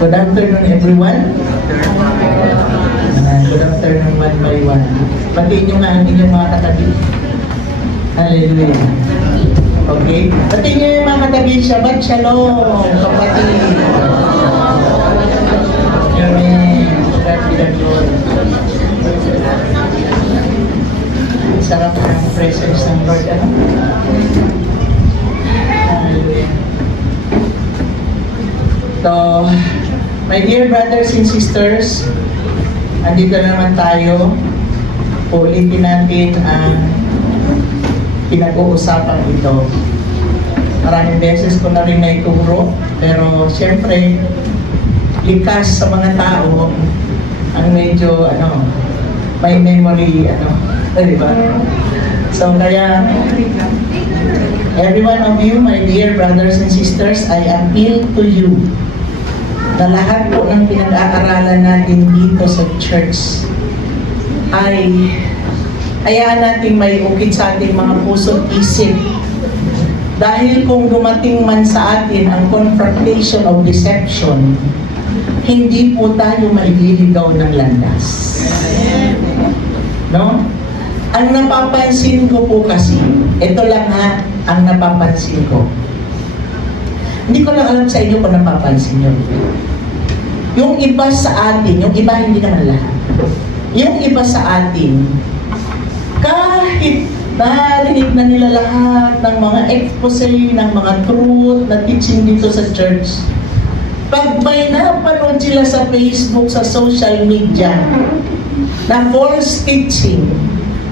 Good afternoon, everyone. Good afternoon, one by one. Batiin nyo nga ang inyong mga katabi. Hallelujah. Okay? Batiin nyo yung mga katabi. Shabbat Shalom, kapatid. Amen. God be the glory. Sarap ng presence ng Lord. Ano? Hallelujah. So, my dear brothers and sisters, andito naman tayo. Ulitin natin ang pinag-uusapan ito. Maraming beses ko na rin naituro, pero siyempre, likas sa mga tao ang medyo, may memory, diba? So, kaya, every one of you, my dear brothers and sisters, I appeal to you na lahat po ng pinag-aaralan natin dito sa church ay hayaan natin may ukit sa ating mga puso at isip. Dahil kung dumating man sa atin ang confrontation of deception, hindi po tayo maililigaw ng landas. No? Ang napapansin ko po kasi, ito lang ha, ang napapansin ko. Hindi ko lang alam sa inyo kung napapansin nyo. Yung iba sa atin, yung iba hindi naman lahat. Yung iba sa atin, kahit narinig na nila lahat ng mga expose, ng mga truth na teaching dito sa church, pag may napanood sila sa Facebook, sa social media, na false teaching,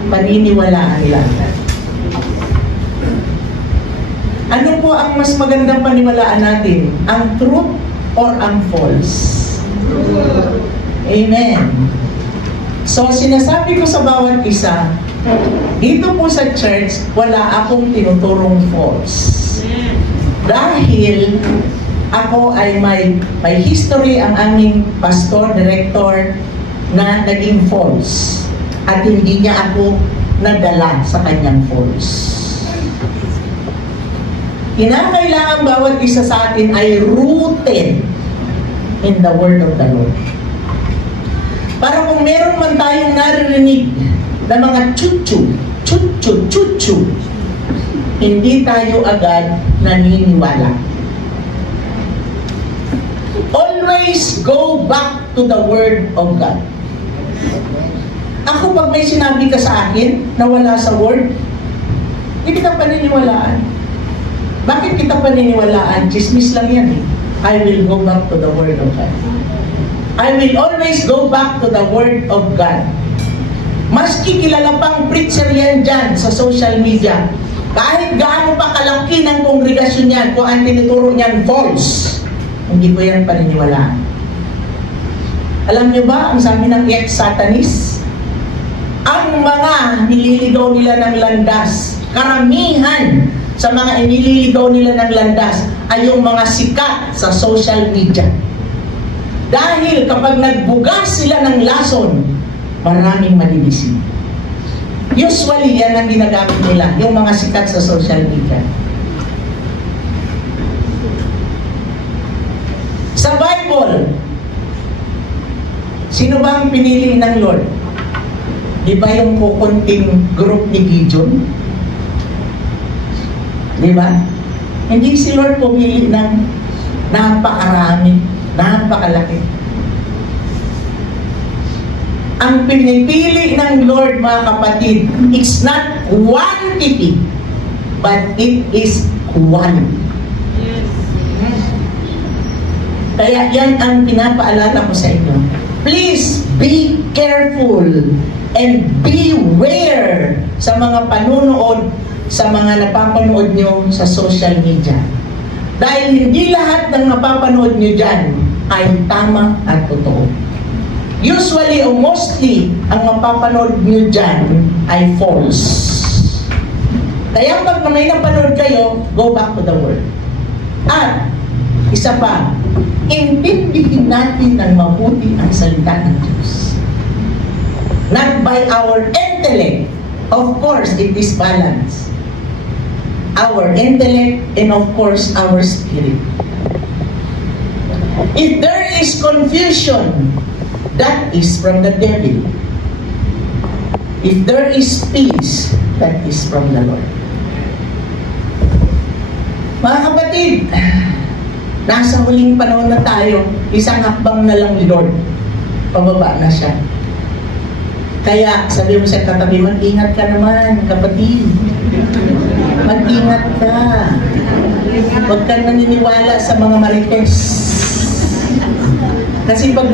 paniniwalaan nila. Ano po ang mas magandang paniwalaan natin? Ang truth or ang false? Amen. So, sinasabi ko sa bawat isa, dito po sa church, wala akong tinuturong false. Dahil ako ay may history ang aming pastor, director, na naging false. At hindi niya ako nadala sa kanyang false. Kinakailangan bawat isa sa atin ay rooted in the word of the Lord. Para kung meron man tayong naririnig na mga chuchu, hindi tayo agad naniniwala. Always go back to the word of God. Ako pag may sinabi ka sa akin na wala sa word, hindi ka paniniwalaan. Bakit kita paniniwalaan? Chismis lang yan eh. I will go back to the word of God. I will always go back to the word of God. Maski kilala pang preacher yan dyan sa social media, kahit gaano pa kalaki ng kongregasyon yan, kung ang tinuturo niyan false, hindi ko yan paniniwalaan. Alam niyo ba ang sabi ng ex-satanis? Ang mga nililigaw nila ng landas, karamihan sa mga inililigaw nila ng landas ay yung mga sikat sa social media. Dahil kapag nagbugas sila ng lason, maraming malilisin. Usually, yan ang ginagamit nila, yung mga sikat sa social media. Sa Bible, sino ba ang pinili ng Lord? Di ba yung kukunting group ni Gideon? Di ba? Hindi si Lord pumili ng napakarami, napakalaki. Ang pinipili ng Lord, mga kapatid, it's not quantity, but it is quality. Kaya yan ang pinapaalala ko sa inyo. Please be careful and beware sa mga panunood, sa mga napapanood nyo sa social media. Dahil hindi lahat ng napapanood nyo dyan ay tama at totoo. Usually o mostly, ang mapapanood nyo dyan ay false. Kaya pag may napanood kayo, go back to the word. At, isa pa, intindihin natin ng mabuti ang salita ng Diyos. Not by our intellect. Of course, it is balanced. Our intellect and of course, our spirit. If there is confusion, that is from the devil. If there is peace, that is from the Lord. Mga kapatid, nasa huling panahon na tayo, isang hakbang na lang ni Lord. Pababa na siya. Kaya, sabi mo sa katabi, mag-ingat ka naman, kapatid. Mag-ingat ka. Huwag ka naniniwala sa mga marites. Kasi pag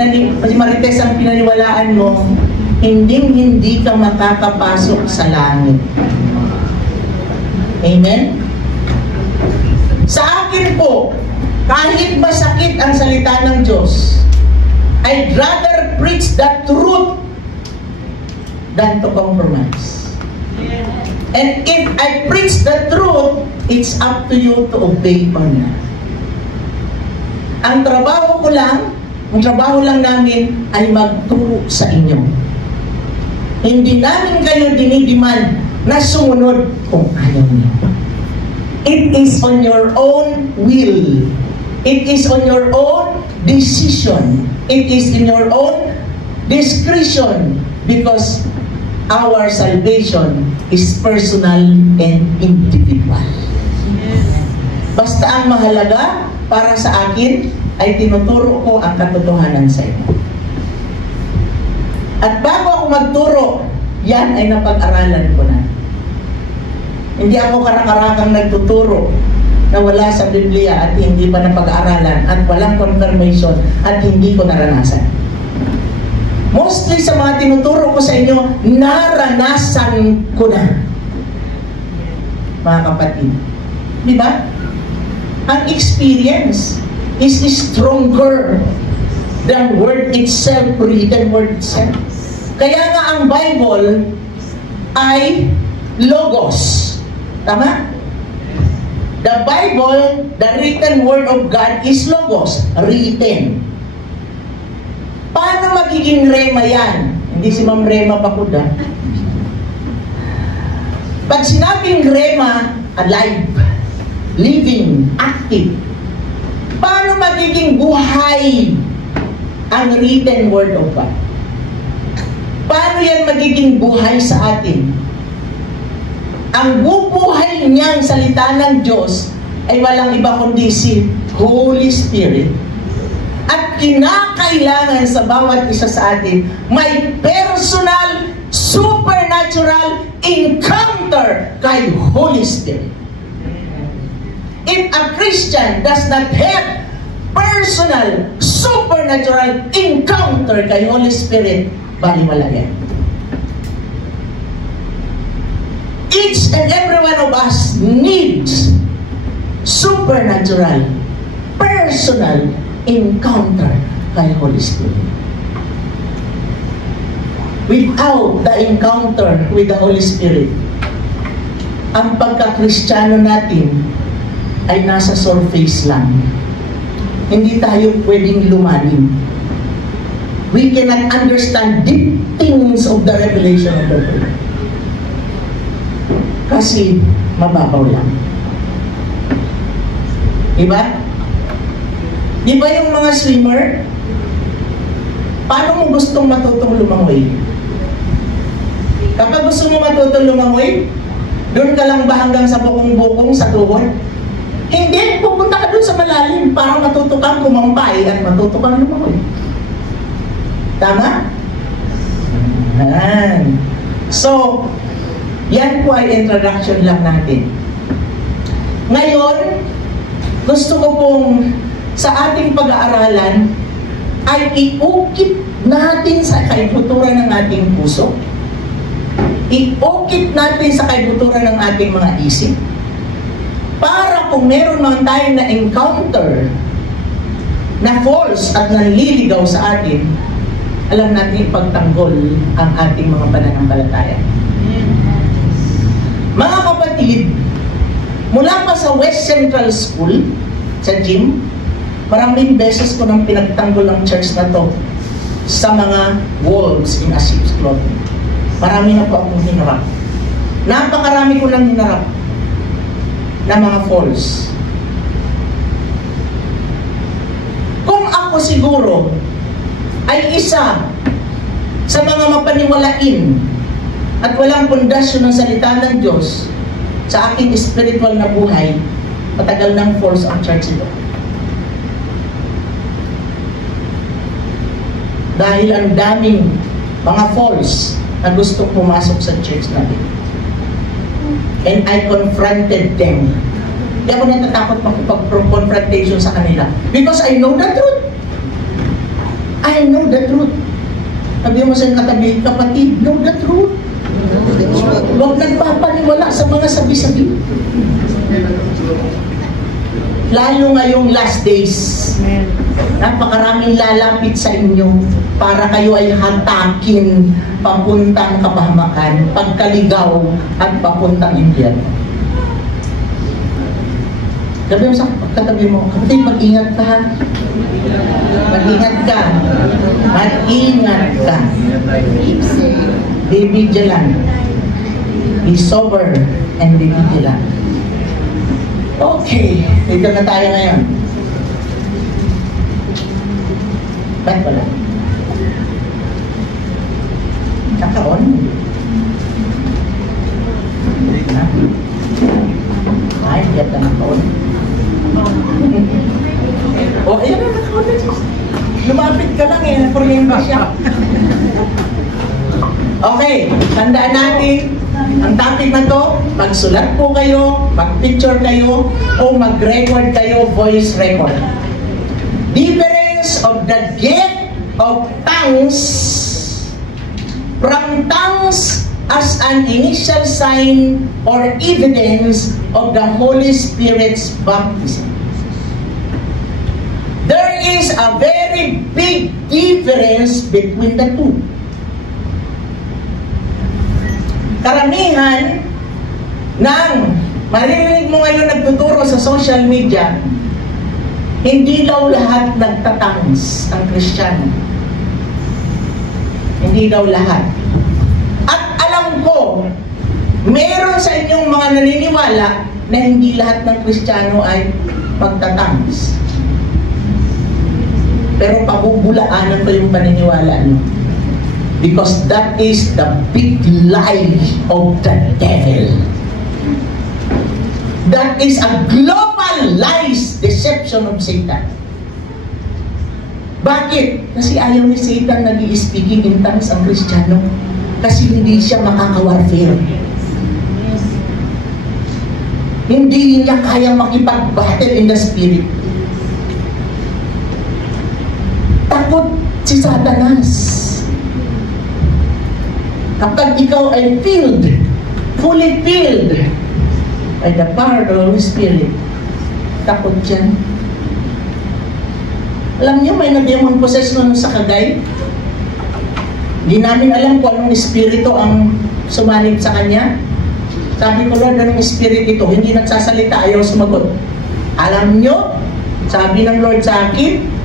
marites ang pinaniwalaan mo, hindi ka makakapasok sa langit. Amen? Sa akin po, kahit masakit ang salita ng Diyos, I'd rather preach the truth than to compromise. And if I preach the truth, it's up to you to obey or not. Ang trabaho lang namin ay magturo sa inyo. Hindi namin kayo dinidiman na sumunod kung ayaw niyo. It is on your own will. It is on your own decision. It is in your own discretion, because our salvation is personal and individual. Basta ang mahalaga para sa akin ay tinuturo ko ang katotohanan sa inyo. At bago ako magturo, yan ay napag-aralan ko na. Hindi ako karakarakang nagtuturo na wala sa Biblia at hindi pa napag-aralan at walang confirmation at hindi ko naranasan. Mostly sa mga tinuturo ko sa inyo, naranasan ko na. Mga kapatid. Di ba? Ang experience is stronger than word itself, written word itself. Kaya nga ang Bible ay logos. Tama? The Bible, the written word of God is logos, written. Paano magiging rema yan? Hindi si Ma'am Rema Pakuda. Pag sinabing rema, alive, living, active. Paano magiging buhay ang written word of God? Paano yan magiging buhay sa atin? Ang bubuhay niyang salita ng Diyos ay walang iba kundi si Holy Spirit. At kinakailangan sa bawat isa sa atin may personal, supernatural encounter kay Holy Spirit. If a Christian does not have personal, supernatural encounter kay Holy Spirit, baliwala yan. Each and every one of us needs supernatural, personal encounter kay Holy Spirit. Without the encounter with the Holy Spirit, ang pagka-Kristiyano natin ay nasa surface lang. Hindi tayo pwedeng lumalim. We cannot understand deep things of the revelation of the Lord. Kasi mababaw lang. Diba? Di ba yung mga swimmer? Paano mo gustong matutong lumangoy? Kapag gusto mo matutong lumangoy, doon ka lang ba hanggang sa bukong-bukong sa tuhod? Hindi, pupunta ka doon sa malalim para matuto kang kumampay at matuto kang lumangoy. Tama? Yan. So, yan po ay introduction lang natin. Ngayon, gusto ko pong sa ating pag-aaralan ay iukit natin sa kaibuturan ng ating puso. Iukit natin sa kaibuturan ng ating mga isip. Para kung meron man tayong na-encounter na false at nanliligaw sa atin, alam natin ipagtanggol ang ating mga pananampalataya. Mga kapatid, mula pa sa West Central School, sa gym, maraming beses ko nang pinagtanggol ng church na to sa mga wolves in a sheep's clothing. Marami na po akong hinarap. Napakarami ko lang hinarap na mga false. Kung ako siguro ay isa sa mga mapaniwalain at walang pundasyon ng salita ng Diyos sa aking spiritual na buhay, matagal ng false ang church ito. Dahil ang daming mga false na gustong pumasok sa church natin. And I confronted them. Hindi ako natatakot makipag-confrontation sa kanila. Because I know the truth. I know the truth. Sabi mo sa katabi, kapatid, know the truth. Huwag nagpapaniwala sa mga sabi-sabi. Lalo ngayong last days, napakaraming lalapit sa inyo para kayo ay hatakin papuntang kapahamakan, pagkaligaw at papuntang impyerno. Sabi mo sa katabi mo, kapatid, mag-ingat ka. Mag-ingat ka. Mag-ingat ka. Be vigilant. Be sober and be vigilant. Okay, dito na tayo ngayon. Ba't wala? Kakaon? Ay, diyan na nakaon. O, ayan na nakaon na. Lumapit ka lang eh, nakuryente siya. Okay, tandaan natin, ang topic na to, magsulat po kayo, mag-picture kayo, o mag-record kayo, voice record. Difference of the gift of tongues from tongues as an initial sign or evidence of the Holy Spirit's baptism. There is a very big difference between the two. Karamihan ng maririnig mo ngayon nagtuturo sa social media, hindi daw lahat nagtatangs ang Kristiyano. Hindi daw lahat. At alam ko, meron sa inyong mga naniniwala na hindi lahat ng Kristiyano ay magtatangs. Pero pabubulaanan ko yung paniniwala niyo. Because that is the big lie of the devil. That is a global lies deception of Satan. Bakit? Kasi ayaw ni Satan nag-i-speaking in tongues ang Kristiyano. Kasi hindi siya makaka-warfare. Hindi niya kayang makipag-battle in the spirit. Takot si Satanas. Kapag ikaw ay filled, fully filled by the power of the Holy Spirit, takot yan. Alam niyo, may na-demon possess nun sa Kagay. Hindi namin alam kung anong espiritu ang sumanib sa kanya. Sabi ko, Lord, anong espiritu ito? Hindi nagsasalita, ayaw sumagot. Alam niyo, sabi ng Lord sa akin,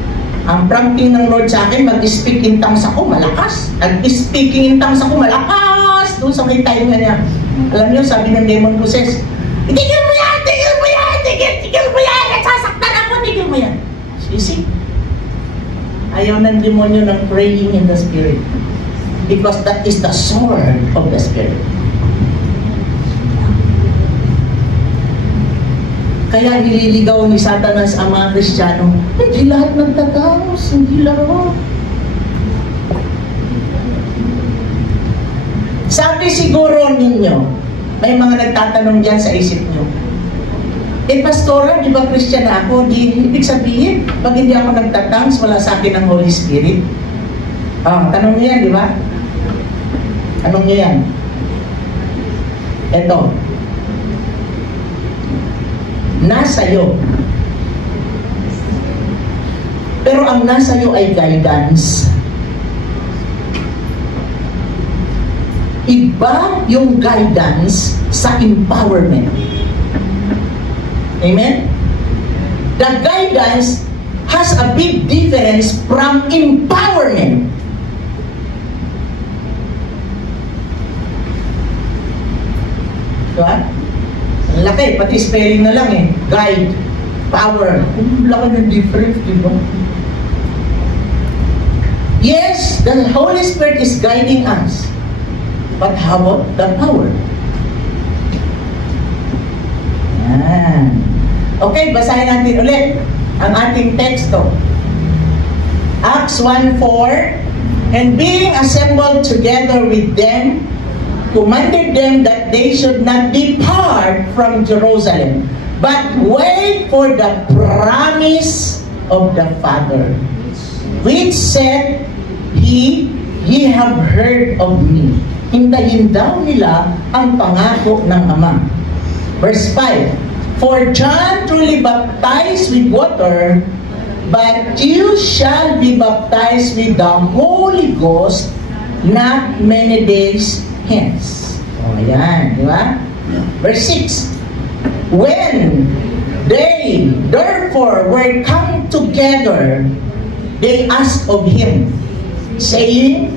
ang prompting ng Lord sa akin, mag-speak in tongues ako, malakas. Speaking in tongues ako, malakas. Doon sa may time niya. Alam niyo, sabi ng demon possess, tigil mo yan, tigil mo yan, tigil mo yan, nagsasaktan ako, tigil mo yan. You see? Ayaw ng demonyo ng praying in the spirit. Because that is the sword of the spirit. Kaya nililigaw ni Satanas ang mga Kristiyano. Hindi lahat nagtatapos, hindi laro. Sabi siguro ninyo, may mga nagtatanong dyan sa isip nyo. Pastora, di ba Christian ako? Ibig sabihin, pag hindi ako nagtatangs, wala sa akin ang Holy Spirit. Tanong niyo yan, di ba? Tanong niyo yan. Ito. Nasa'yo. Pero ang nasa'yo ay guidance. Iba yung guidance sa empowerment. Amen? The guidance has a big difference from empowerment. Diba? Ang laki, pati spelling na lang eh. Guide, power. Ang laki ng difference, diba? Yes, the Holy Spirit is guiding us. But how about the power? Yan. Okay, basahin natin ulit ang ating teksto. Acts 1:4, and being assembled together with them, commanded them that they should not depart from Jerusalem, but wait for the promise of the Father, which said, Ye have heard of me. Hintayin daw nila ang pangako ng Ama. Verse 5, for John truly baptized with water, but you shall be baptized with the Holy Ghost not many days hence. O, ayan, di ba? Verse 6, when they therefore were come together, they asked of him, saying,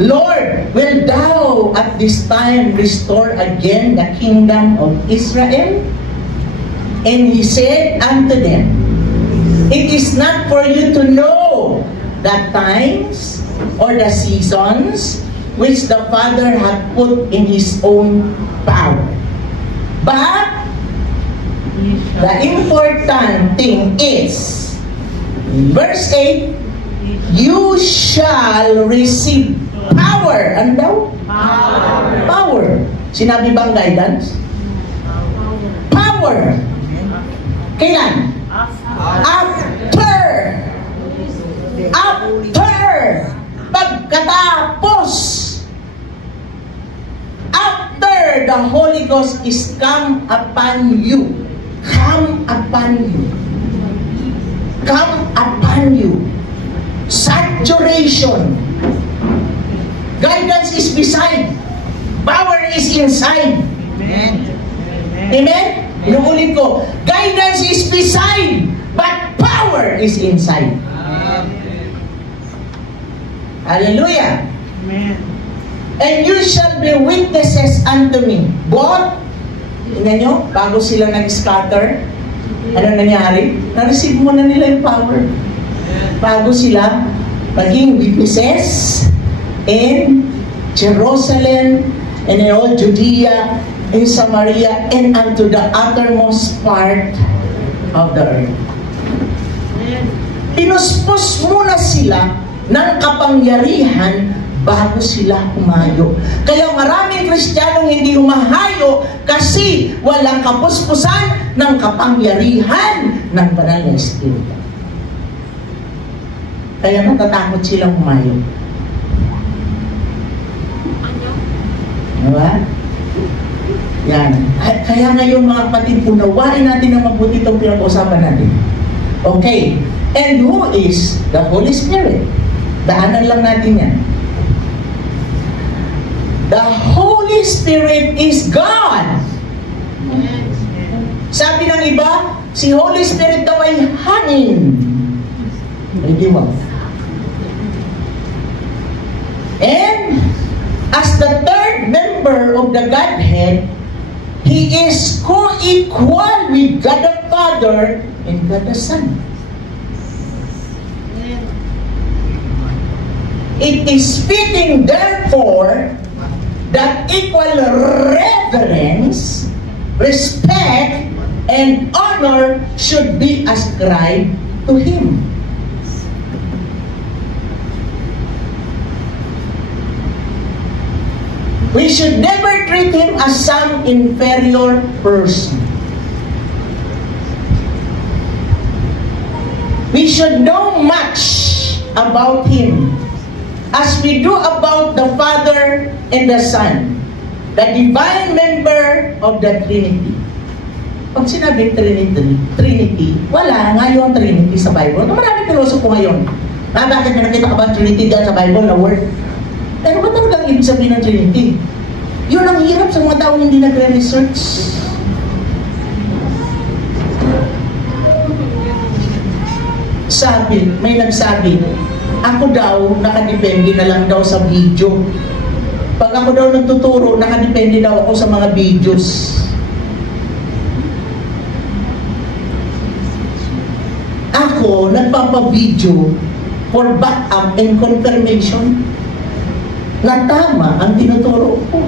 Lord, will thou at this time restore again the kingdom of Israel? And he said unto them, it is not for you to know the times or the seasons which the Father hath put in his own power. But the important thing is, verse 8, you shall receive power. Ano daw? Power. Sinabi bang guidance? Power. Kailan? After. Pagkatapos. After the Holy Ghost is come upon you. Come upon you. Come upon you. Saturation. Guidance is beside. Power is inside. Amen. Amen? Inuulit ko. Guidance is beside, but power is inside. Hallelujah. Amen. And you shall be witnesses unto me. Both, tingnan nyo, bago sila nag-scatter, ano nangyari? Na-receive muna nila yung power. Bago sila maging witnesses in Jerusalem and in all Judea, in Samaria, and unto the uttermost part of the earth. Pinuspos muna sila ng kapangyarihan bago sila humayo. Kaya maraming Kristiyanong hindi humahayo kasi walang kapuspusan ng kapangyarihan ng Banal na Espiritu. Kaya natatakot silang humayo. Diba? Yan. Kaya ngayon mga kapatid, unawain natin na mabuti itong pinag-usapan natin. Okay. And who is the Holy Spirit? Daanan lang natin yan. The Holy Spirit is God. Sabi ng iba, si Holy Spirit daw ay hangin. May diwag. And as the third member of the Godhead, He is co-equal with God the Father and God the Son. It is fitting, therefore, that equal reverence, respect, and honor should be ascribed to Him. We should never treat Him as some inferior person. We should know much about Him as we do about the Father and the Son, the divine member of the Trinity. Pag sinabi Trinity, wala nga yung Trinity sa Bible. Maraming pilosopo ngayon. Bakit may nakita ka ba Trinity dyan sa Bible na word? Pero ba talagang ibig sabihin ng Trinity? Yun ang hirap sa mga taong hindi nagre-research. Sabi, may nagsabi, ako daw, nakadepende na lang daw sa video. Pag ako daw nagtuturo, nakadepende daw ako sa mga videos. Ako, nagpapa-video for backup and confirmation na tama ang tinuturo ko.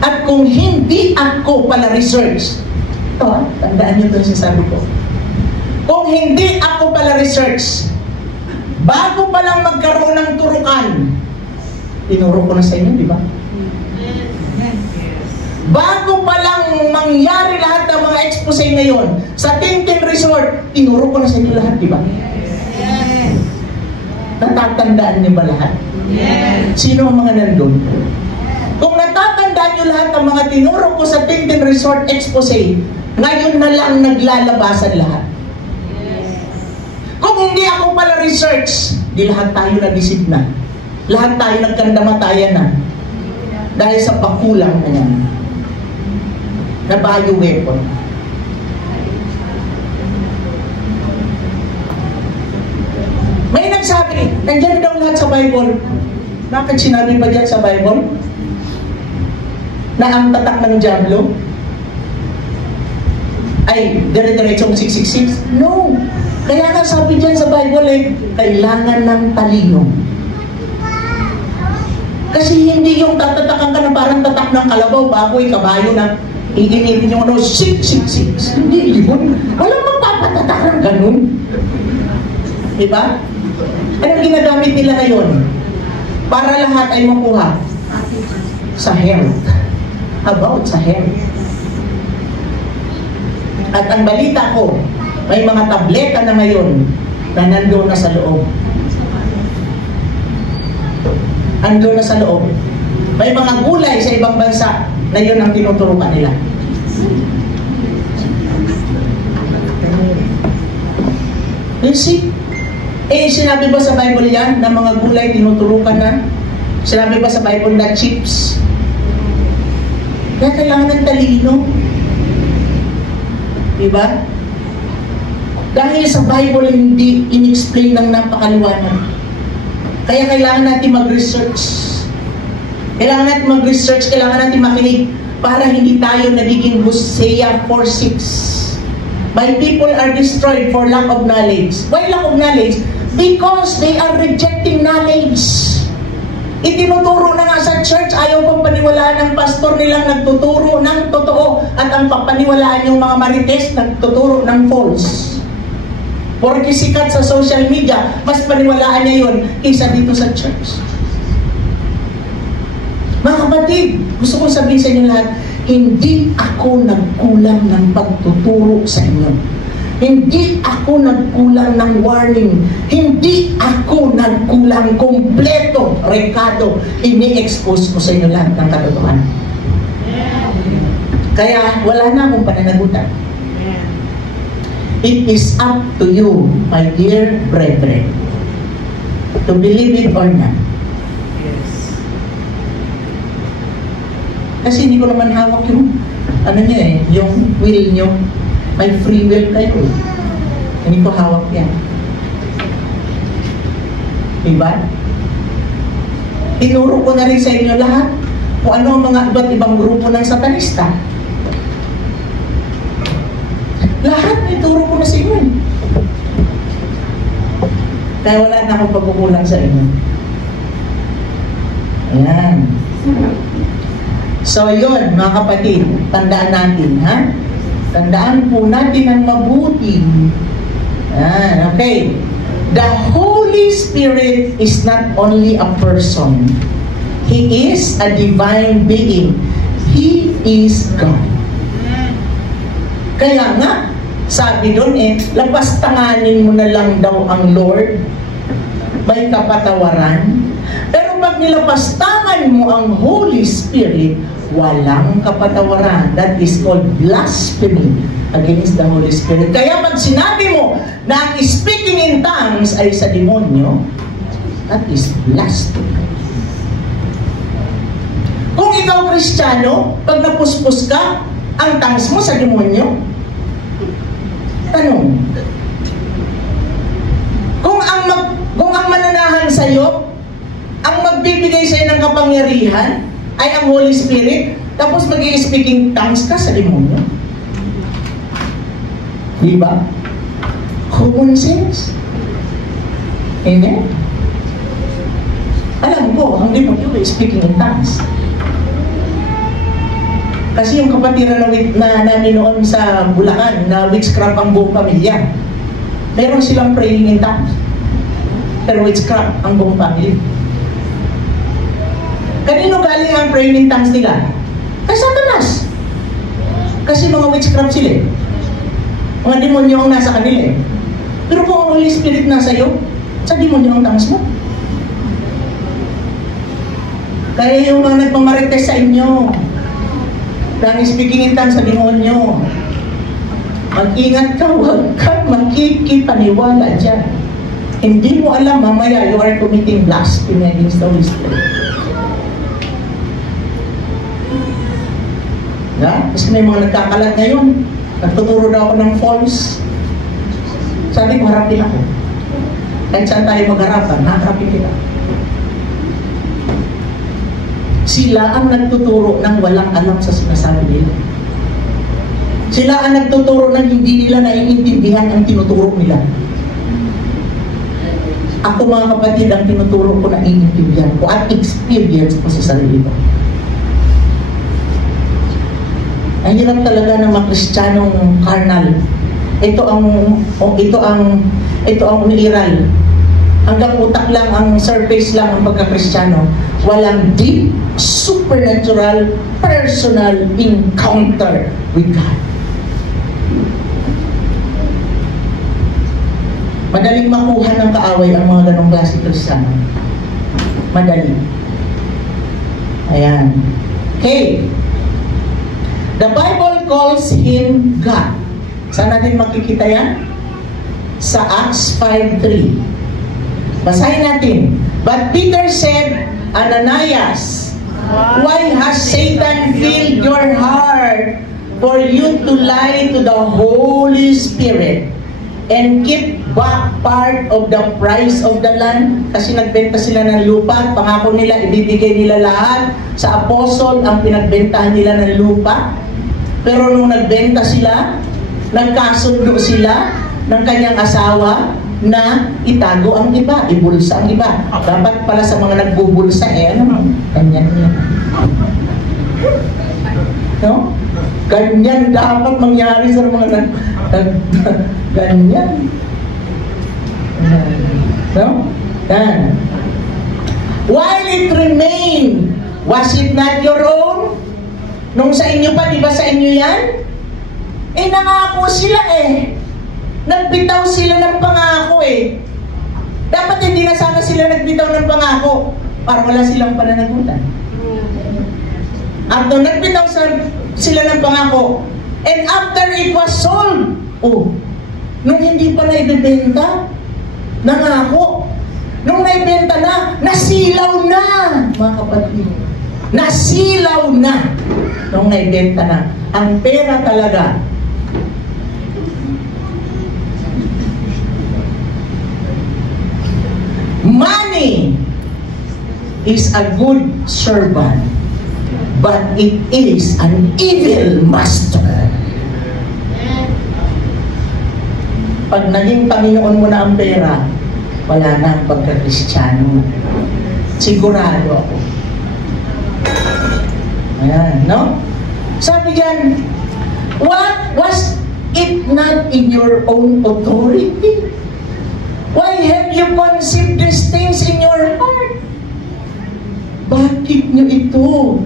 At kung hindi ako pala research, ito tandaan nyo ito yung sinasabi ko. Kung hindi ako pala research, bago pa lang magkaroon ng turukan, tinuro ko na sa inyo, di ba? Bago pa lang mangyari lahat ng mga expose na yon, sa Tintin Resort, tinuro ko na sa inyo lahat, di ba? Natatandaan niyo ba lahat? Sino ang mga nandun? Kung natatandaan niyo lahat ng mga tinuro ko sa Tintin Resort expose, ngayon na lang naglalabasan lahat. Kung hindi ako pala research, di lahat tayo na-deceive na. Lahat tayo nagkandamatayan na. Dahil sa pakulang na yan. Na bioweapon. May nagsabi, nandiyan daw lahat sa Bible. Bakit sinabi pa dyan sa Bible? Na ang tatak ng dyablo ay dire-diretsong 666? No! Kaya nga sabi dyan sa Bible kailangan ng talino. Kasi hindi yung tatatakan ka na parang tatak ng kalabaw, baboy, kabayo na iinitin yung 666. Hindi yun. Walang magpapatatak ng ganun. Diba? Anong ginagamit nila ngayon? Para lahat ay makuha sa health. About sa health. At ang balita ko, may mga tableta na ngayon na nandoon na sa loob. Nandoon na sa loob. May mga gulay sa ibang bansa na yun ang tinuturukan nila. You see? Sinabi ba sa Bible yan na mga gulay tinuturukan na? Sinabi ba sa Bible na chips? Kaya kailangan ng talino. Diba? Dahil sa Bible hindi in-explain ng napakaliwanag. Kaya kailangan natin mag-research. Kailangan natin mag-research, kailangan natin makinig para hindi tayo nagiging Hosea 4:6. My people are destroyed for lack of knowledge. Why lack of knowledge? Because they are rejecting knowledge. Itinuturo na nga sa church, ayaw pang paniwalaan ng pastor nilang nagtuturo ng totoo at ang papaniwalaan yung mga marites nagtuturo ng false. Porque sikat sa social media, mas paniwalaan niya yun kaysa dito sa church. Mga kapatid, gusto kong sabihin sa inyo lahat, hindi ako nagkulang ng pagtuturo sa inyo. Hindi ako nagkulang ng warning. Hindi ako nagkulang kompleto, rekado, ini-expose ko sa inyo lahat ng katotohanan. Kaya wala na akong pananagutan. It is up to you, my dear brethren, to believe it or not. Kasi hindi ko naman hawak yung, yung will nyo. May free will kayo. Hindi ko hawak yan. Diba? Tinuro ko na rin sa inyo lahat kung ano ang mga iba't ibang grupo ng satanista. Lahat ituro ko na sa inyo. Kaya wala na akong pagkukulang sa inyo. Ayan. So, yun, mga kapatid, tandaan natin, ha? Tandaan po natin ang mabuti. Okay. The Holy Spirit is not only a person. He is a divine being. He is God. Kaya nga, sabi doon lapastanganin mo na lang daw ang Lord. May kapatawaran. Pero pag nilapastangan mo ang Holy Spirit, walang kapatawaran. That is called blasphemy against the Holy Spirit. Kaya pag sinabi mo na ang speaking in tongues ay sa demonyo, that is blasphemy. Kung ikaw Kristiyano, pag napuspos ka, ang tongues mo sa demonyo? Tanong. Kung ang mananahan sa'yo, ang magbibigay sa'yo ng kapangyarihan ay ang Holy Spirit, tapos mag-i-speaking tongues ka sa demonyo. Diba? Common sense. Amen? Alam ko, ang demonyo ay speaking in tongues. Kasi yung kapatiran na namin noon sa Bulacan, na witchcraft ang buong pamilya, meron silang praying in tongues. Pero witchcraft ang buong pamilya. Kanino galing ang praying in tongues nila? Kay Satanas. Kasi mga witchcraft sila. Mga demonyo ang nasa kanila. Pero kung ang Holy Spirit nasa iyo, sa demonyo ang tongues mo. Kaya yung mga nagmamarites sa inyo, dahil speaking in tongues sa demonyo, mag-ingat ka, huwag ka makikipaniwala dyan. Hindi mo alam, mamaya you are committing blasphemy against the Holy Spirit. Kasi may mga nagkakalat ngayon, nagtuturo daw ako ng false. Sabi ko, harapin ako. Kahit saan tayo magharapan, harapin kita. Sila ang nagtuturo ng walang alam sa sinasabi nila. Sila ang nagtuturo ng hindi nila naiintindihan ang tinuturo nila. Ako mga kapatid, ang tinuturo ko naiintindihan ko at experience ko sa sarili ko. Ang hirap talaga ng mga Kristiyanong carnal. Ito ang umiiral. Hanggang utak lang, ang surface lang ang pagka-Kristiyano. Walang deep, supernatural, personal encounter with God. Madaling makuha ng kaaway ang mga ganong klase Kristiyano. Madali. Ayan. Okay. The Bible calls Him God. Saan natin makikita yan? Sa Acts 5:3. Basahin natin. But Peter said, Ananias, why has Satan filled your heart for you to lie to the Holy Spirit and keep back part of the price of the land? Kasi nagbenta sila ng lupa, pangako nila, ibibigay nila lahat sa apostol ang pinagbentahan nila ng lupa. Pero nung nagbenta sila, nagkasundo sila ng kanyang asawa na itago ang iba, ibulsa ang iba. Dapat pala sa mga nagbubulsa, ganyan yan. No? Ganyan dapat mangyari sa mga ganyan. No? Yan. While it remained, was it not your own? Nung sa inyo pa, di ba sa inyo yan? Nangako sila Nagbitaw sila ng pangako Dapat hindi na sana sila nagbitaw ng pangako para wala silang pananagutan. At nung nagbitaw sila ng pangako, and after it was sold, nung hindi pa na ibibenta, nangako. Nung naibenta na, nasilaw na, mga kapatid. Nasilaw na nung naibenta na. Ang pera talaga. Money is a good servant, but it is an evil master. Pag naging Panginoon mo na ang pera, wala na ang pagka-Kristiyano. Sigurado ako. Ayan, no? Sabi diyan, what was it not in your own authority? Why have you conceived these things in your heart? Bakit nyo ito?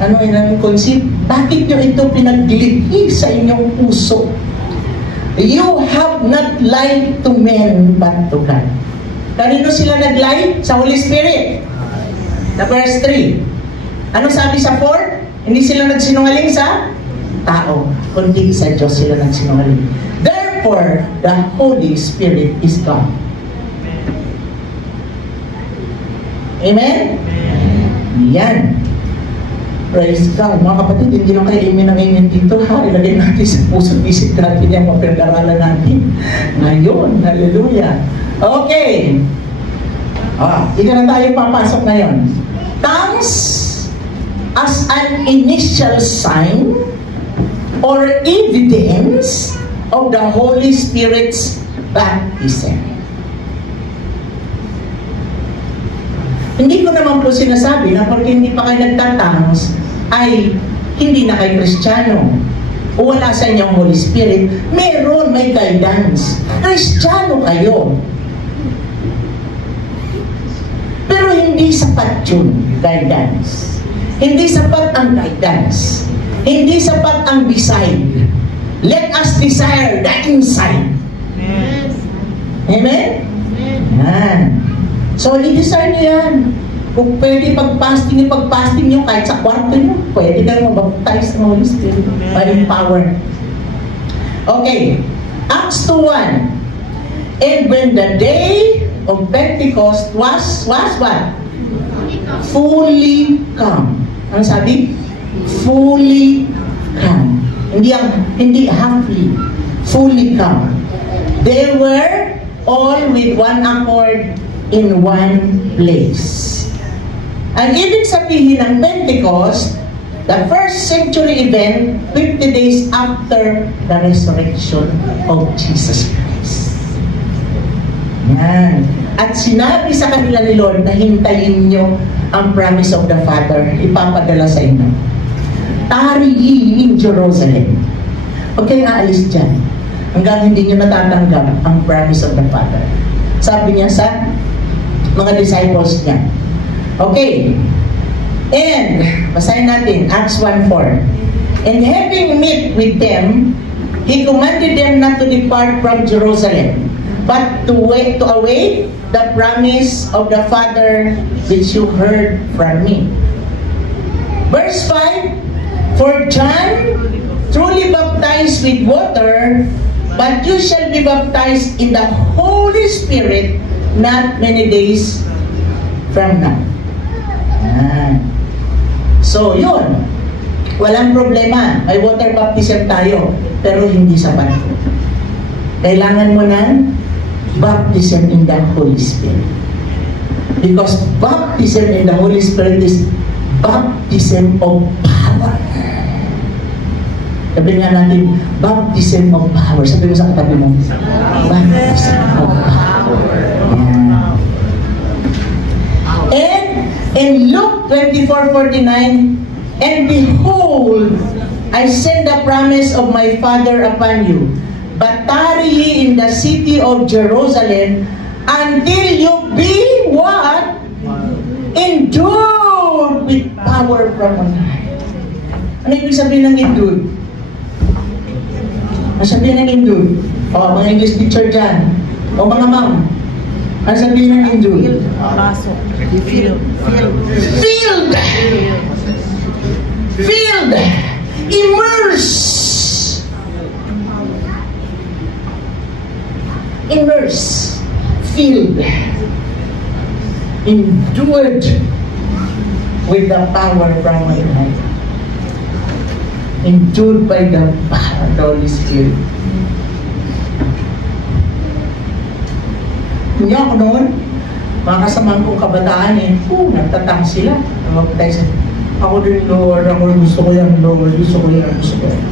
Ano yung conceive? Bakit nyo ito pinagdilihi sa inyong puso? You have not lied to men but to God. Kanino sila nag-lie? Sa Holy Spirit. Na verse 3. Ano sabi sa 4? Hindi sila nagsinungaling sa tao, kundi sa Diyos sila nagsinungaling. Therefore, the Holy Spirit is God. Amen? Yan. Praise God. Mga kapatid, hindi lang kayo amen ang amen dito, ha? Ilagay natin sa puso't isip natin yung mga pinag-aralan natin. Ngayon, hallelujah. Okay. Ika na tayo papasok ngayon. Tongues as an initial sign or evidence of the Holy Spirit's baptism. Hindi ko naman po sinasabi na porque hindi pa kayo nagtatangs, ay hindi na kayo Kristiyano. O wala sa inyong Holy Spirit. Meron, may guidance. Kristiyano kayo. Pero hindi sapat yun, guidance. Hindi sapat ang guidance. Hindi sapat ang beside. Let us desire the inside. Yes. Amen? Yan. So, i-desire nyo yan. Kung pwede pag-fasting nyo kahit sa kwarto nyo, pwede kayo mabaptize ng Holy Spirit by power. Okay. Acts 2:1. And when the day of Pentecost was what? Fully come. Ano sabi? Fully come. Hindi halfly. Fully come. They were all with one accord in one place. Ang ibig sabihin ng Pentecost, the first century event, 50 days after the resurrection of Jesus Christ. Yan. At sinabi sa kanila ni Lord na hintayin nyo ang promise of the Father, ipapadala sa inyo. Tarry ye in Jerusalem. Huwag kayong aalis dyan hanggang hindi nyo natatanggap ang promise of the Father. Sabi niya sa mga disciples niya. Okay. And, basahin natin, Acts 1:4. And having met with them, He commanded them not to depart from Jerusalem, but to await the promise of the Father which you heard from me. Verse 5, For John truly baptized with water, but you shall be baptized in the Holy Spirit not many days from now. So, yun. Walang problema. May water baptism tayo, pero hindi sapat. Kailangan mo ng baptism in the Holy Spirit. Because baptism in the Holy Spirit is baptism of power. Sabi nga natin, baptism of power. Sabi mo sa katabi mo, baptism of power. And in Luke 24:49, and behold, I send the promise of my Father upon you, but tarry ye in the city of Jerusalem until you be what? Endued with power from on high. Ano ibig sabihin ng endued? Ano sabihin ng endued? O, mga English teacher dyan. O, mga ma'am. Ano sabihin ng endued? Pasok. Filled. Filled! Filled! Immerse! Immerse. Filled. Endued with the power from on high. Endued by the power of the Holy Spirit. Hindi ako noon, mga kasamahan kong kabataan nagtatang sila. Ako din, Lord, ako gusto ko yan, Lord, gusto ko yan.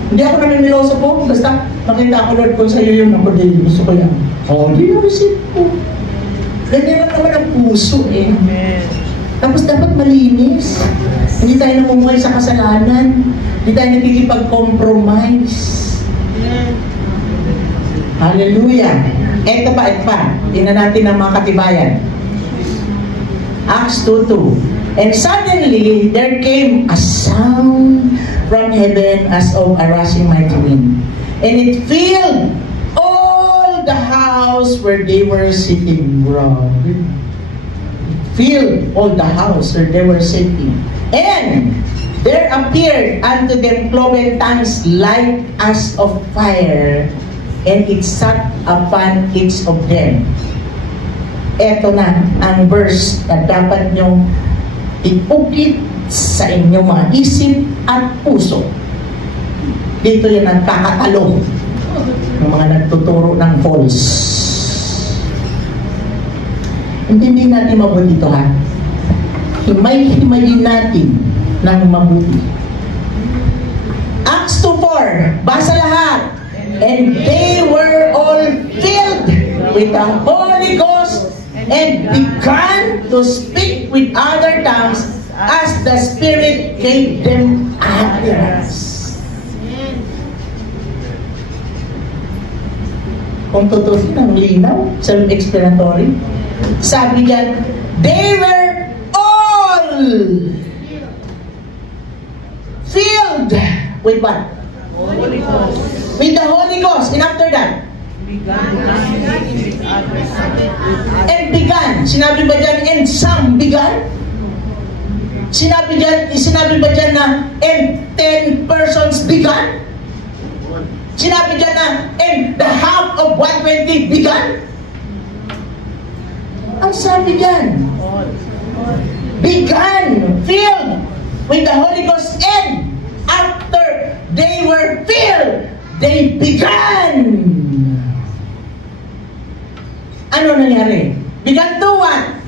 Hindi ako naniniloso po, basta makita ako, Lord, kung sa'yo yun, ako din, gusto ko yan. Hindi na-receive po. Ganyan lang naman ang puso Amen. Tapos dapat malinis. Hindi tayo namumuhay sa kasalanan. Hindi tayo nakikipag-compromise. Hallelujah. Ito pa. Tingnan natin ang mga katibayan. Acts 2:2. And suddenly, there came a sound from heaven as of a rushing mighty wind. And it filled all the house where they were sitting. It filled all the house where they were sitting. And there appeared unto them cloven tongues like as of fire, and it sat upon each of them. Ito na ang verse na dapat nyong ipukit sa inyong mga isip at puso. Dito yan ang kakatalo ng mga nagtuturo ng false. Hindi natin mabuti ito, ha? Himay-himayin natin ng mabuti. Acts 2:4, basa lahat. And they were all filled with the Holy Ghost and began to speak with other tongues as the Spirit gave them utterance. Kung tutusin ang linaw, self-explanatory, sabi diyan, they were all filled with what? Holy Ghost. With the Holy Ghost. And after that? And began. Sinabi ba dyan, and some began? Sinabi ba dyan na, and 10 persons began? Sinabi dyan na, and the half of 120 began? Ang sabi dyan, began, filled with the Holy Ghost, and after they were filled, they began. Ano nangyari? Began to what?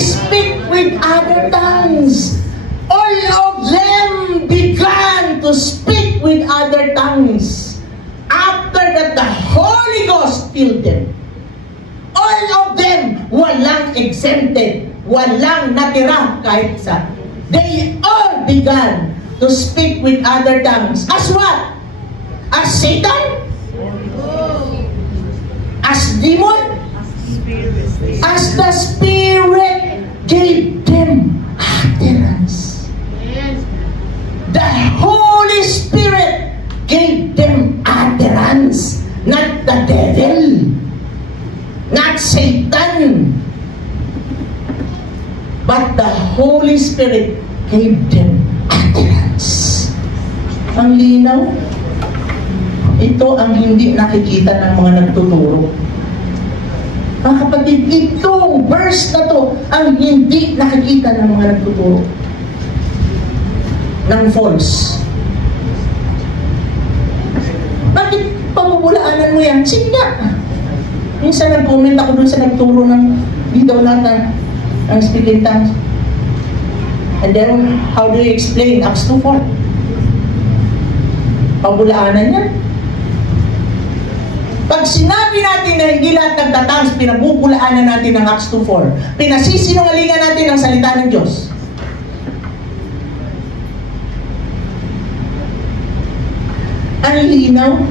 Speak with other tongues. All of them began to speak with other tongues. After that, the Holy Ghost filled them. All of them, walang exempted, walang natira kahit isa. They all began to speak with other tongues. As what? As Satan? As demon? As the Spirit gave them utterance. The Holy Spirit gave them utterance. Not the devil. Not Satan. But the Holy Spirit gave them utterance. Ang linaw. Ito ang hindi nakikita ng mga nagtuturo. Mga kapatid, itong verse na to ang hindi nakikita ng mga nagtuturo. Ng false. Bakit pamumulaanan mo yan? Sige nga. Minsan nag-comment ako dun sa nagturo ng di daw lahat ng speaking tongues. And then, how do you explain Acts 2:4? Pamulaanan yan. Pag sinabi natin na hindi lahat nagtatangs, pinabubulaanan natin ng Acts 2:4. Pinasisinungalingan natin ang salita ng Diyos. Ang linaw,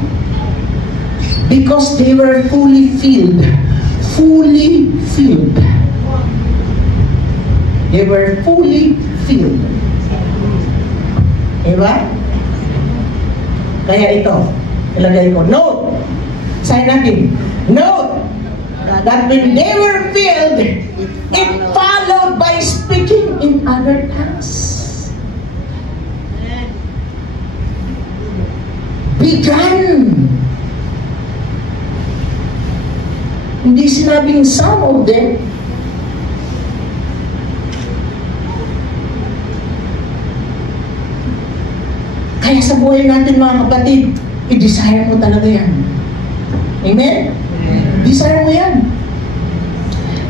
because they were fully filled. Fully filled. They were fully filled. Diba? Kaya ito, ilagay ko, note, sign natin, note, that when they were filled, it followed by speaking in other tongues. Began. Hindi sinabing some of them. Kaya sa buhay natin mga kapatid, i-desire mo talaga yan. Amen? I-desire mo yan.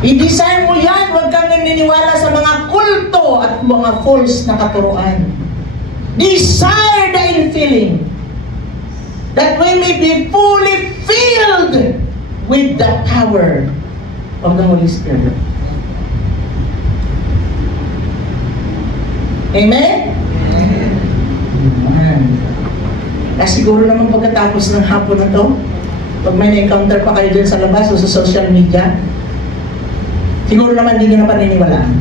I-desire mo yan. Huwag kang naniniwala sa mga kulto at mga false na katuruan. Desire the infilling, that we may be fully filled with the power of the Holy Spirit. Amen? Amen. Kasi siguro naman pagkatapos ng hapon na to, pag may na-encounter pa kayo dyan sa labas o sa social media, siguro naman hindi nyo na paniniwalaan.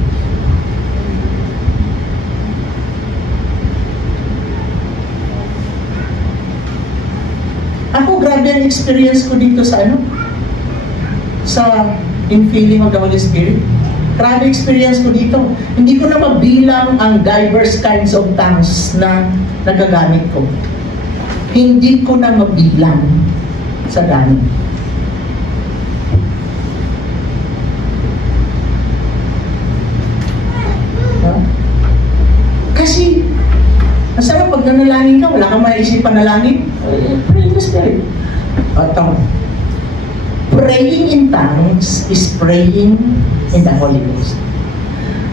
Ako, grabe ang experience ko dito sa sa infilling of the Holy Spirit. Grabe experience ko dito. Hindi ko na mabilang ang diverse kinds of tongues na nagagamit ko. Hindi ko na mabilang sa gamit. Kasi, masarap pag nanalangin ka, wala kang maisip panalangin. Pray in the Spirit. Praying in tongues is praying in the Holy Ghost.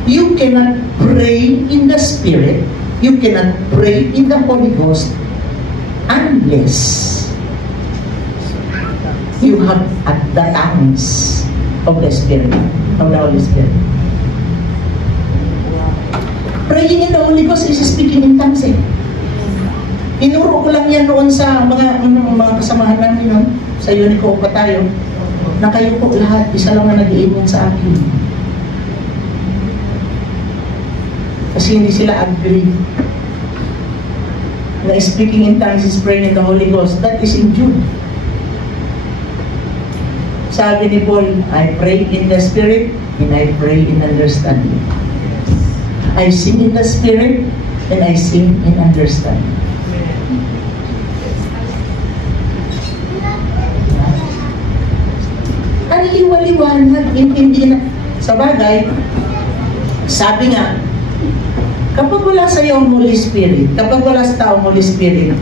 You cannot pray in the Spirit, you cannot pray in the Holy Ghost unless you have the tongues. of the Spirit, of the Holy Spirit. Praying in the Holy Ghost is speaking in tongues eh. Inuro ko lang yan noon sa mga kasamahan namin noon, sa Unico pa tayo, na kayo po lahat, isa lang na nag-iiwan sa akin. Kasi hindi sila agree na speaking in tongues is praying in the Holy Ghost. That is in Jude. Sabi ni Paul, I pray in the Spirit and I pray in understanding. I sing in the Spirit and I sing in understanding. Ang liwaliwanag, hindi na. Sa bagay, sabi nga, kapag wala sa iyo ang Holy Spirit, kapag wala sa tao ang Holy Spirit,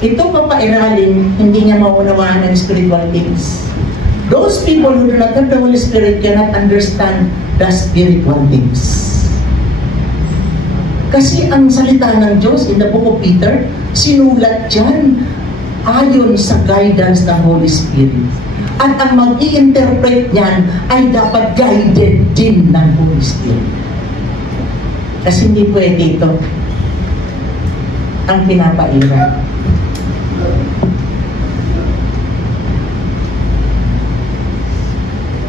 ito papairalim, hindi niya maunawaan ang spiritual things. Those people who do not have the Holy Spirit cannot understand the spiritual things. Kasi ang salita ng Diyos in the book of Peter, sinulat dyan ayon sa guidance ng Holy Spirit. At ang mag-i-interpret niyan ay dapat guided din ng Holy Spirit. Kasi hindi pwede ito ang pinapaira.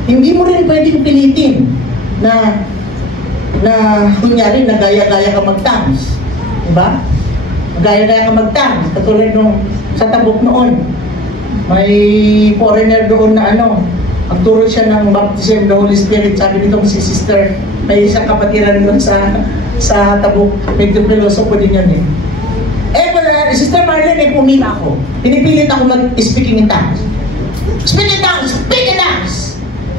Hindi mo rin pwedeng pilitin na kunyari nagaya-gaya ka mag-tongues. Diba? Nagaya-gaya ka mag-tongues. Katulad nung sa Tabuk noon. May foreigner doon na ang turo siya ng baptism of the Holy Spirit. Sabi nitong si sister, may isang kapatiran doon sa Tabuk. Medyo pilosopo din yun eh. Sister Marlene, pumila ako. Pinipilit ako mag-speaking in tongues. Speak in tongues! Speak in tongues!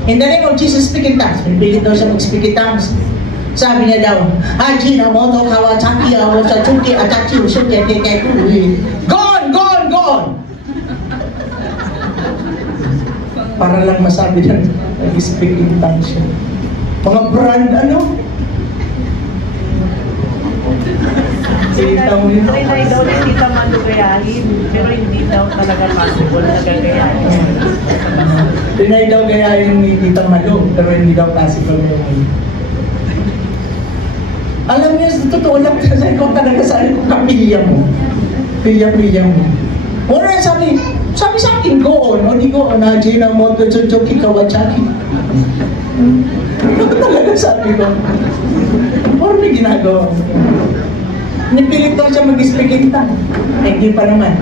In the name of Jesus, speak in tongues. Pinipilit daw siya mag-speak in tongues. Sabi niya daw, Ajina moto kawachaki awachatuki atachi usuke teke kuli. Gone! Gone! Gone! Para lang masabi niya, nag-speak in tongues siya. Mga brand Kita mo yun. Trinay daw ni Tita Malu gayahin, pero hindi daw talaga possible na gagayahin. Trinay daw gayahin ni Tita Malu, pero hindi daw possible na yun. Alam niyo, totoo lang kasi kung talaga saan kung kapilya mo. Pilya mo. Muna sabi sa akin, go on, o di go on, Ajina mo, Tsuchoki Kawachaki. Ano talaga sabi ko? Or may ginagawa mo? Nipilit daw siya mag-speak in tongues. Hindi pa naman.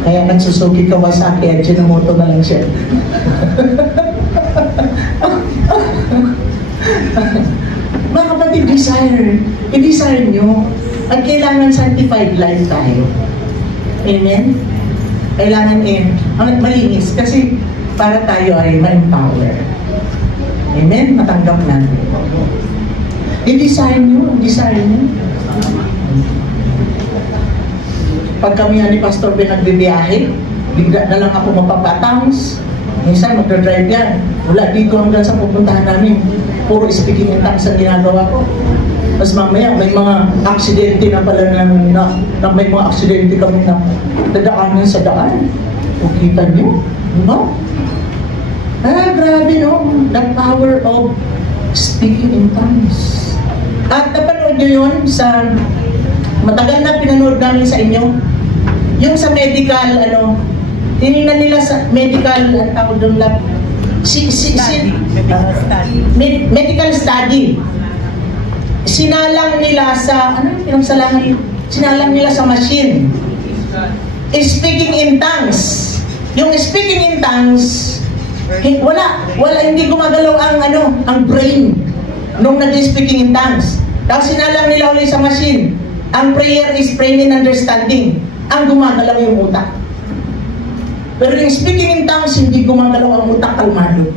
Kaya nagsusuki Kawasaki at Ajinomoto na lang siya. Mga kapatid, i-desire nyo. At kailangan sanctified life tayo. Amen? Kailangan malinis kasi para tayo ay ma-empower. Amen? Matanggap natin. I-desire nyo. Pag kami ni Pastor Ben nagbibiyahe, bigla na lang ako mapapatangs. Minsan magdadrive yan. Wala dito hanggang sa pupuntahan namin. Puro speaking in tongues ang ginagawa ko. Tapos mamaya may mga aksidente na pala na may mga aksidente kami na dadaanan sa daan. O kita nyo? Diba? Grabe no? The power of speaking in tongues. At napanood nyo yun sa matagal na pinanood namin sa inyo. Yung sa medical, tinignan nila sa medical, tawag doon lab. Medical study. Sinalang nila sa, sinalang nila sa machine. Speaking in tongues. Yung speaking in tongues, hindi gumagalaw ang brain nung nag-speaking in tongues. Tapos sinalang nila ulit sa machine. Ang prayer is praying in understanding. Ang gumagalaw yung utak. Pero yung speaking in tongues, hindi gumagalaw ang utak, kalmado.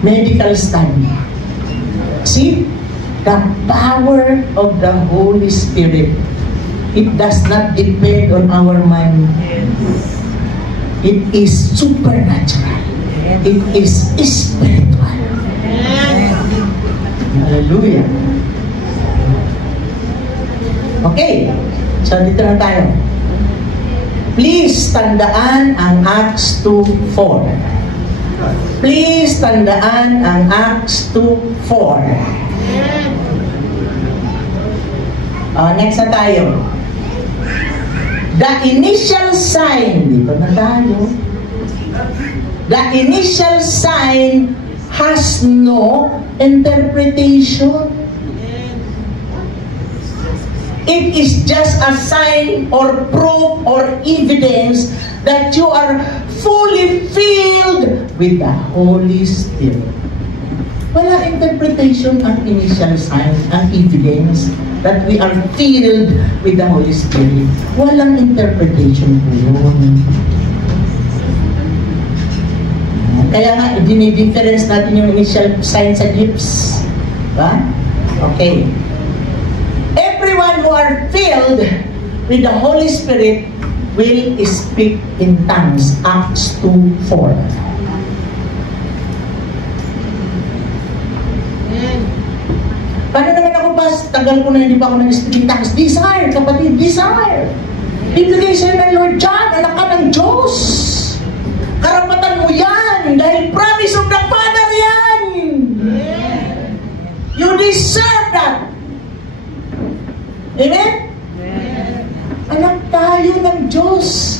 Medical study. See? The power of the Holy Spirit. It does not depend on our mind. It is supernatural. It is spiritual. Hallelujah. Okay. So, dito na tayo. Please, tandaan ang Acts 2:4. Please tandaan ang Acts 2:4. Next na tayo. The initial sign, dito na tayo. The initial sign has no interpretation. It is just a sign or proof or evidence that you are fully filled with the Holy Spirit. Wala interpretation ang initial sign, ang evidence that we are filled with the Holy Spirit. Walang interpretation po yun. Kaya nga, dinidifference natin yung initial sign sa gifts. Diba? Okay. Everyone who are filled with the Holy Spirit will speak in tongues. Acts 2:4. Paano naman ako pa? Tagal ko na hindi pa ako nag-speak in tongues. Desire, kapatid, desire. Ibigay sa'yo ng Lord John, anak ka ng Diyos. Karapatan mo yan dahil promise of the Father yan. You deserve that. Amen? Anak tayo ng Diyos.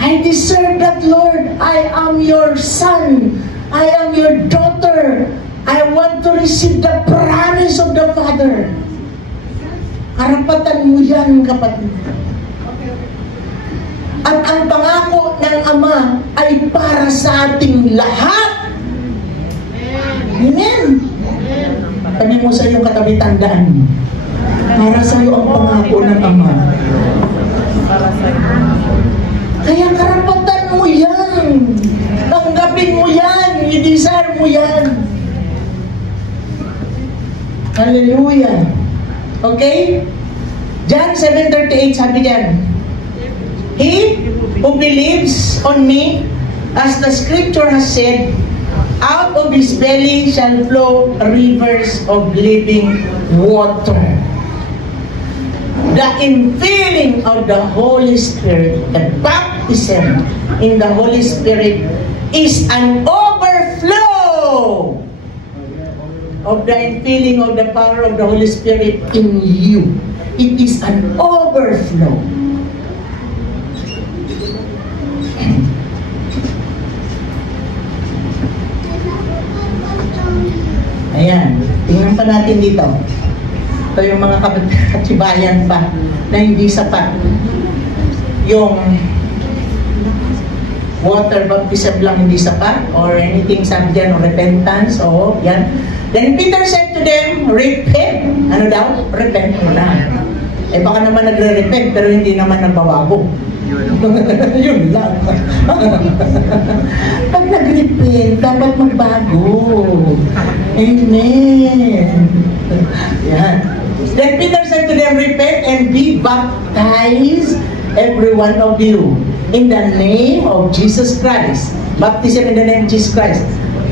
I deserve that, Lord. I am your son. I am your daughter. I want to receive the promise of the Father. Karapatan mo yan, kapatid. At ang pangako ng Ama ay para sa ating lahat. Amen. Sabi mo sa iyong katabi, tandaan. Para sa iyo ang pangako ng Ama. Kaya karapatan mo yan. Tanggapin mo yan. I-desire mo yan. Hallelujah. Okay? John 7:38 sabi diyan, He who believes on me, as the scripture has said, out of his belly shall flow rivers of living water. The infilling of the Holy Spirit, the baptism in the Holy Spirit, is an overflow of the infilling of the power of the Holy Spirit in you. It is an overflow. Ayan, tingnan pa natin dito. Ito yung mga katibayan pa na hindi sapat. Yung water baptism lang hindi sapat, or anything sabi dyan, or repentance, o yan. Then Peter said to them, repent. Ano daw? Repent mo na. Eh baka naman nagre-repent, pero hindi naman nagbabago. Yun lang. Pag nag-repent, dapat magbago. Amen. Yan. Then Peter said to them, repent and be baptized, every one of you, in the name of Jesus Christ. Baptism in the name of Jesus Christ.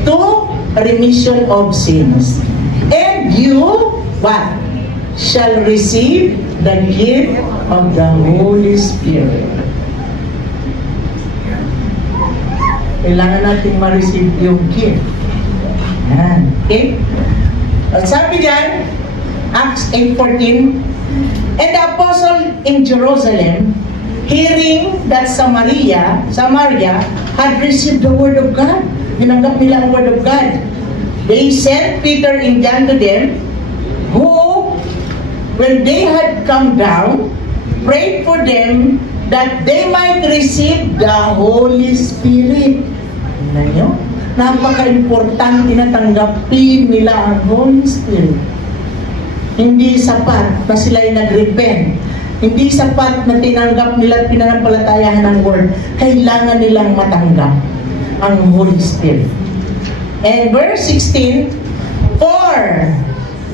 To remission of sins. And you, what? Shall receive the gift of the Holy Spirit. Kailangan natin ma-receive yung gift. Yan. Okay? At sabi diyan, Acts 8:14, and the apostle in Jerusalem, hearing that Samaria had received the word of God, tinanggap nila ang word of God, they sent Peter and John to them, who, when they had come down, prayed for them that they might receive the Holy Spirit. Tingnan nyo, napaka-importante na tanggapin nila ang Holy Spirit. Hindi sapat na sila'y nag-repent. Hindi sapat na tinanggap nila at pinanampalatayahan ng word. Kailangan nilang matanggap ang Holy Spirit. And verse 16, for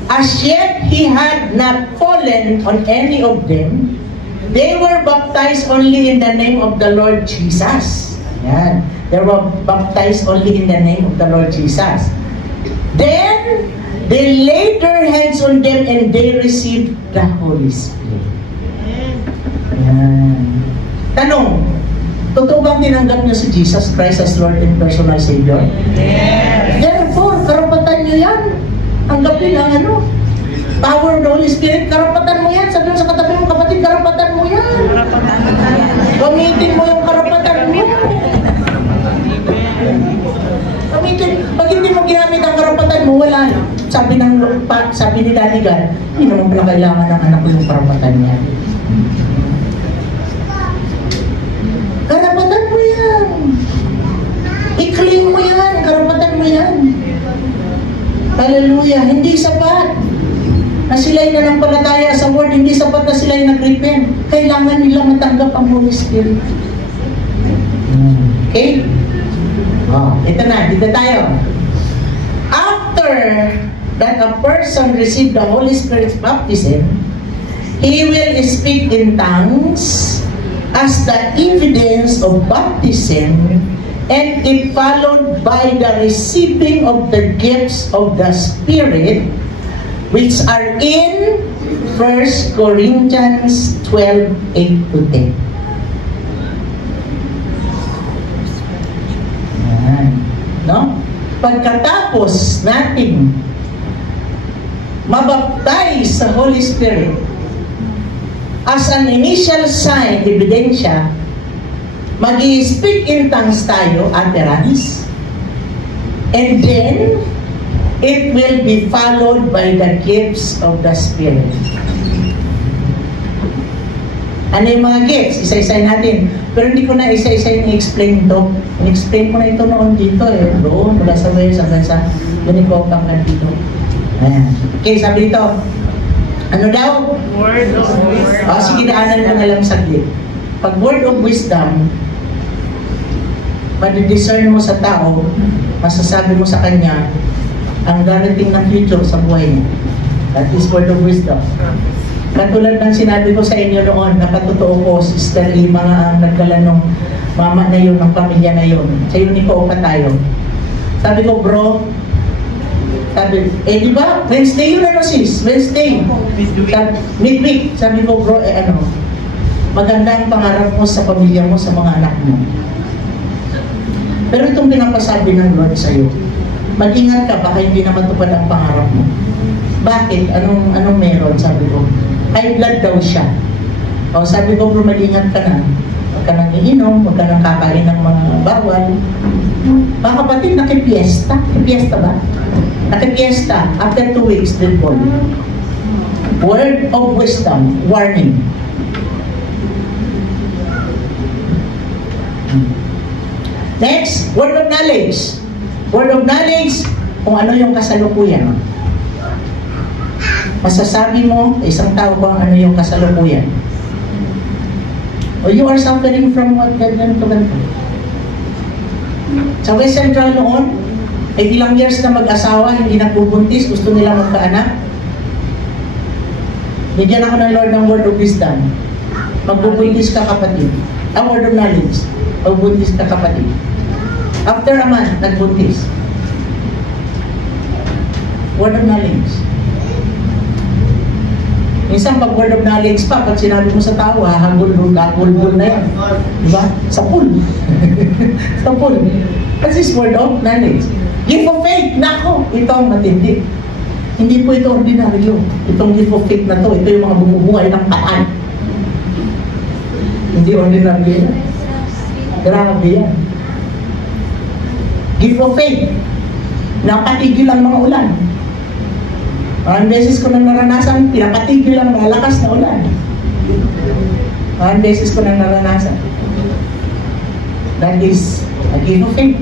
as yet he had not fallen on any of them, they were baptized only in the name of the Lord Jesus. Yan. They were baptized only in the name of the Lord Jesus. Then they laid their hands on them and they received the Holy Spirit. Yan. Tanong, Totoo bang tinanggap niyo si Jesus Christ as Lord and personal Savior? Yes. Therefore, karapatan niyo yan. Tanggapin ang power of the Holy Spirit, karapatan mo yan. Sabi mo sa katabi mo, kapatid, karapatan mo yan. Gamitin mo yung karapatan mo. Gamitin. Pag hindi mo ginamit ang karapatan mo, wala na. Sabi ni Daddy God, hindi naman pala kailangan ng anak ko yung karapatan niya. Karapatan mo yan. I-claim mo yan. Karapatan mo yan. Hallelujah. Hindi sapat na sila'y nanampalataya sa Word. Hindi sapat na sila'y nag-repent. Kailangan nila matanggap ang Holy Spirit. Okay? Ito na. Dito tayo. After that a person received the Holy Spirit's baptism, he will speak in tongues as the evidence of baptism, and if followed by the receiving of the gifts of the Spirit, which are in 1 Corinthians 12:8-10. No? Pagkatapos natin mabaptize sa Holy Spirit, as an initial sign, ebidensya, mag-i-speak in tongues tayo, utterance, and then, it will be followed by the gifts of the Spirit. Ano yung mga gifts? Isa-isay natin. Pero hindi ko na isa-isay i-explain ito. I-explain ko na ito noon dito Doon, mula sa Wales, hanggang sa Unico, hanggang dito. Ayan. Okay, sabi dito. Ano daw? Word of wisdom. Sige, daanan ko na lang saglit. Pag word of wisdom, madidiscern mo sa tao, masasabi mo sa kanya, ang darating na future sa buhay niya. That is word of wisdom. Katulad ng sinabi ko sa inyo noon, napatotoo ko, Sister Lima ang nagdala ng mama na yun, ng pamilya na yun. Sa Unico pa tayo. Sabi ko, bro, sabi, di ba? Wednesday yun sis? Wednesday. Midweek. Sabi ko, bro, maganda ang pangarap mo sa pamilya mo, sa mga anak mo. Pero itong pinapasabi ng Lord sa'yo, mag-ingat ka, baka hindi na matupad ang pangarap mo. Bakit? Anong meron? Sabi ko, high blood daw siya. Sabi ko, bro, mag-ingat ka na. Huwag ka nang iinom, huwag ka nang kakain ng mga bawal. Mga kapatid, nakipiesta. Nakipiesta ba? Nakipiesta. After 2 weeks, they'll fall. Word of wisdom, warning. Next, word of knowledge. Word of knowledge, kung ano yung kasalukuyan. Masasabi mo, isang tao kung ano yung kasalukuyan. O you are suffering from what ganyan to ganito. Sa West Central noon, ay ilang years na mag-asawa, hindi nagbubuntis, gusto nila magkaanak. Bigyan ako ng Lord ng word of wisdom. Magbubuntis ka kapatid. Ang word of knowledge, magbubuntis ka kapatid. After a month, nagbuntis. Word of knowledge. Minsan pag word of knowledge pa, pag sinabi mo sa tao, hagulbul na yan. Diba? Sa pool. Sa pool. That's is word of knowledge. Gift of faith, nako, ito ang matindi. Hindi po ito ordinaryo. Itong gift of faith na to, ito yung mga bumubuhay ng paan. Hindi ordinaryo yan. Grabe yan. Gift of faith. Napatigil ang mga ulan. Maraming beses ko nang naranasan, pinapatigil ang malakas na ulan. Maraming beses ko nang naranasan. That is a gift of faith.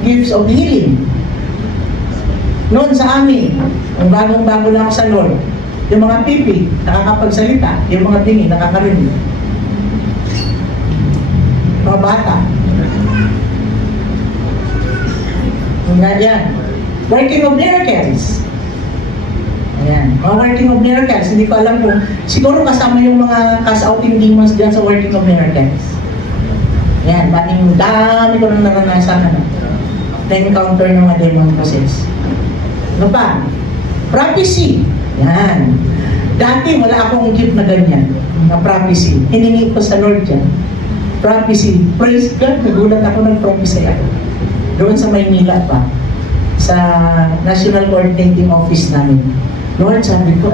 Gifts of healing. Noon sa amin, ang bagong-bago lang sa Lord, yung mga pipi, nakakapagsalita, yung mga tingi, nakakarinig. Mga bata. Yan. Working of miracles. Ayan. Mga working of miracles. Hindi ko alam kung siguro kasama yung mga cast-outing demons dyan sa working of miracles. Ayan. Bating dami ko nang naranasan na-encounter ng mga demon process. Ano pa? Prophecy. Yan. Dati wala akong gift na ganyan, na prophecy. Hiningi ko sa Lord yan. Prophecy. Praise God, nagulat ako, nag-prophesy ako. Doon sa Maynila pa, sa National Coordinating Office namin. Lord, sabi ko,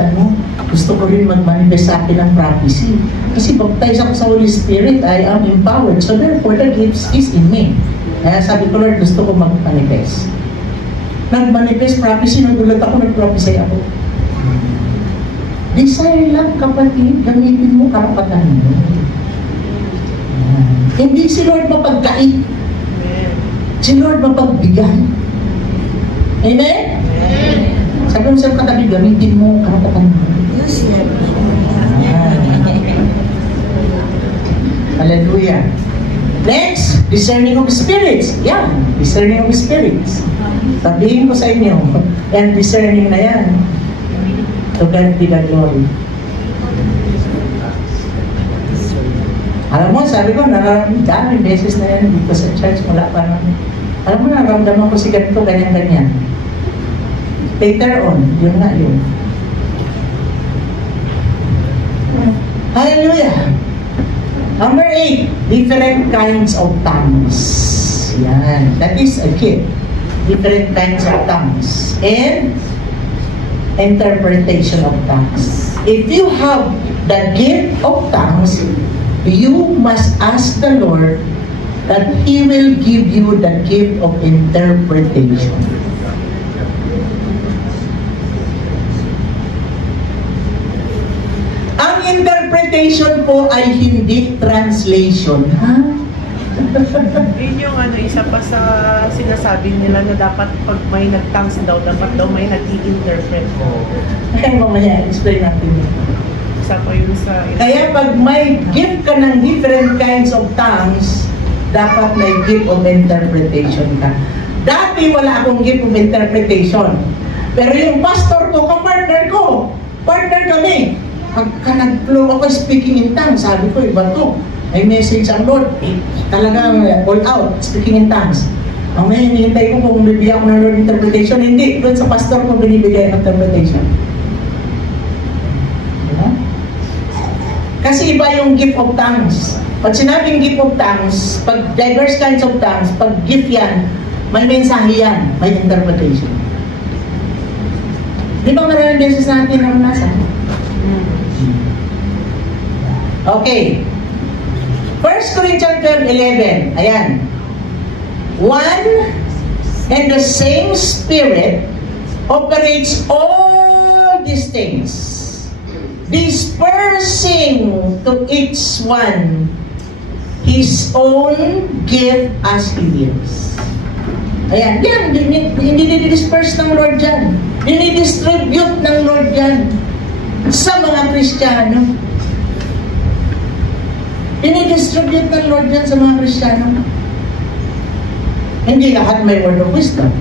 gusto ko rin mag-manifest sa akin ng prophecy. Kasi baptize ako sa Holy Spirit, I am empowered. So therefore, the gifts is in me. Kaya sabi ko, Lord, gusto ko mag-manifest. Nag-manifest prophecy, nagulat ako, nag-prophesy ako. Desire lang, kapatid, gamitin mo karapatan mo. Hindi si Lord mapagkait. Si Lord mapagbigay. Amen? Sabi mo sa katabi, gamitin mo karapatan mo. Hallelujah. Next, discerning of spirits. Yan, discerning of spirits. Sabihin ko sa inyo, yan, discerning na yan. To God be the glory. Alam mo, sabi ko, daming beses na yan dito sa church, mula pa naman. Alam mo, naramdaman ko si ganito, ganyan-ganyan. Later on, yun nga yun. Hallelujah! Number 8, different kinds of tongues. Yan. That is a gift. Different kinds of tongues. And interpretation of tongues. If you have the gift of tongues, you must ask the Lord that He will give you the gift of interpretation. Ang interpretation po ay hindi translation. Ha? Yun yung isa pa sa sinasabi nila na dapat pag may nag-tongues daw, dapat daw may nag-i-interpret. Kaya mamaya, explain natin yun. Isa pa yun sa... Kaya pag may gift ka ng different kinds of tongues, dapat may gift of interpretation ka. Dati wala akong gift of interpretation. Pero yung pastor ko, kapartner ko, partner kami. Pagka nag-flow ako speaking in tongues, sabi ko, iba to. May message ang Lord. Talagang all out, speaking in tongues. Ang may hinihintay ko kung bibigyan ako ng Lord interpretation. Hindi, doon sa pastor ko binibigay ang interpretation. Diba? Kasi iba yung gift of tongues. Pag sinabing gift of tongues, pag diverse kinds of tongues, pag gift yan, may mensahe yan, may interpretation. Di ba maraming beses natin ang nasa? Okay. 1 Corinthians 12:11. Ayan. One and the same Spirit operates all these things, dispersing to each one His own gift as He wills. Ayan. Yan. Hindi dinidisperse ng Lord yan. Dinidistribute ng Lord yan sa mga Kristiyano. Dinidistribute ng Lord yan sa mga Kristiyano. Hindi lahat may word of wisdom.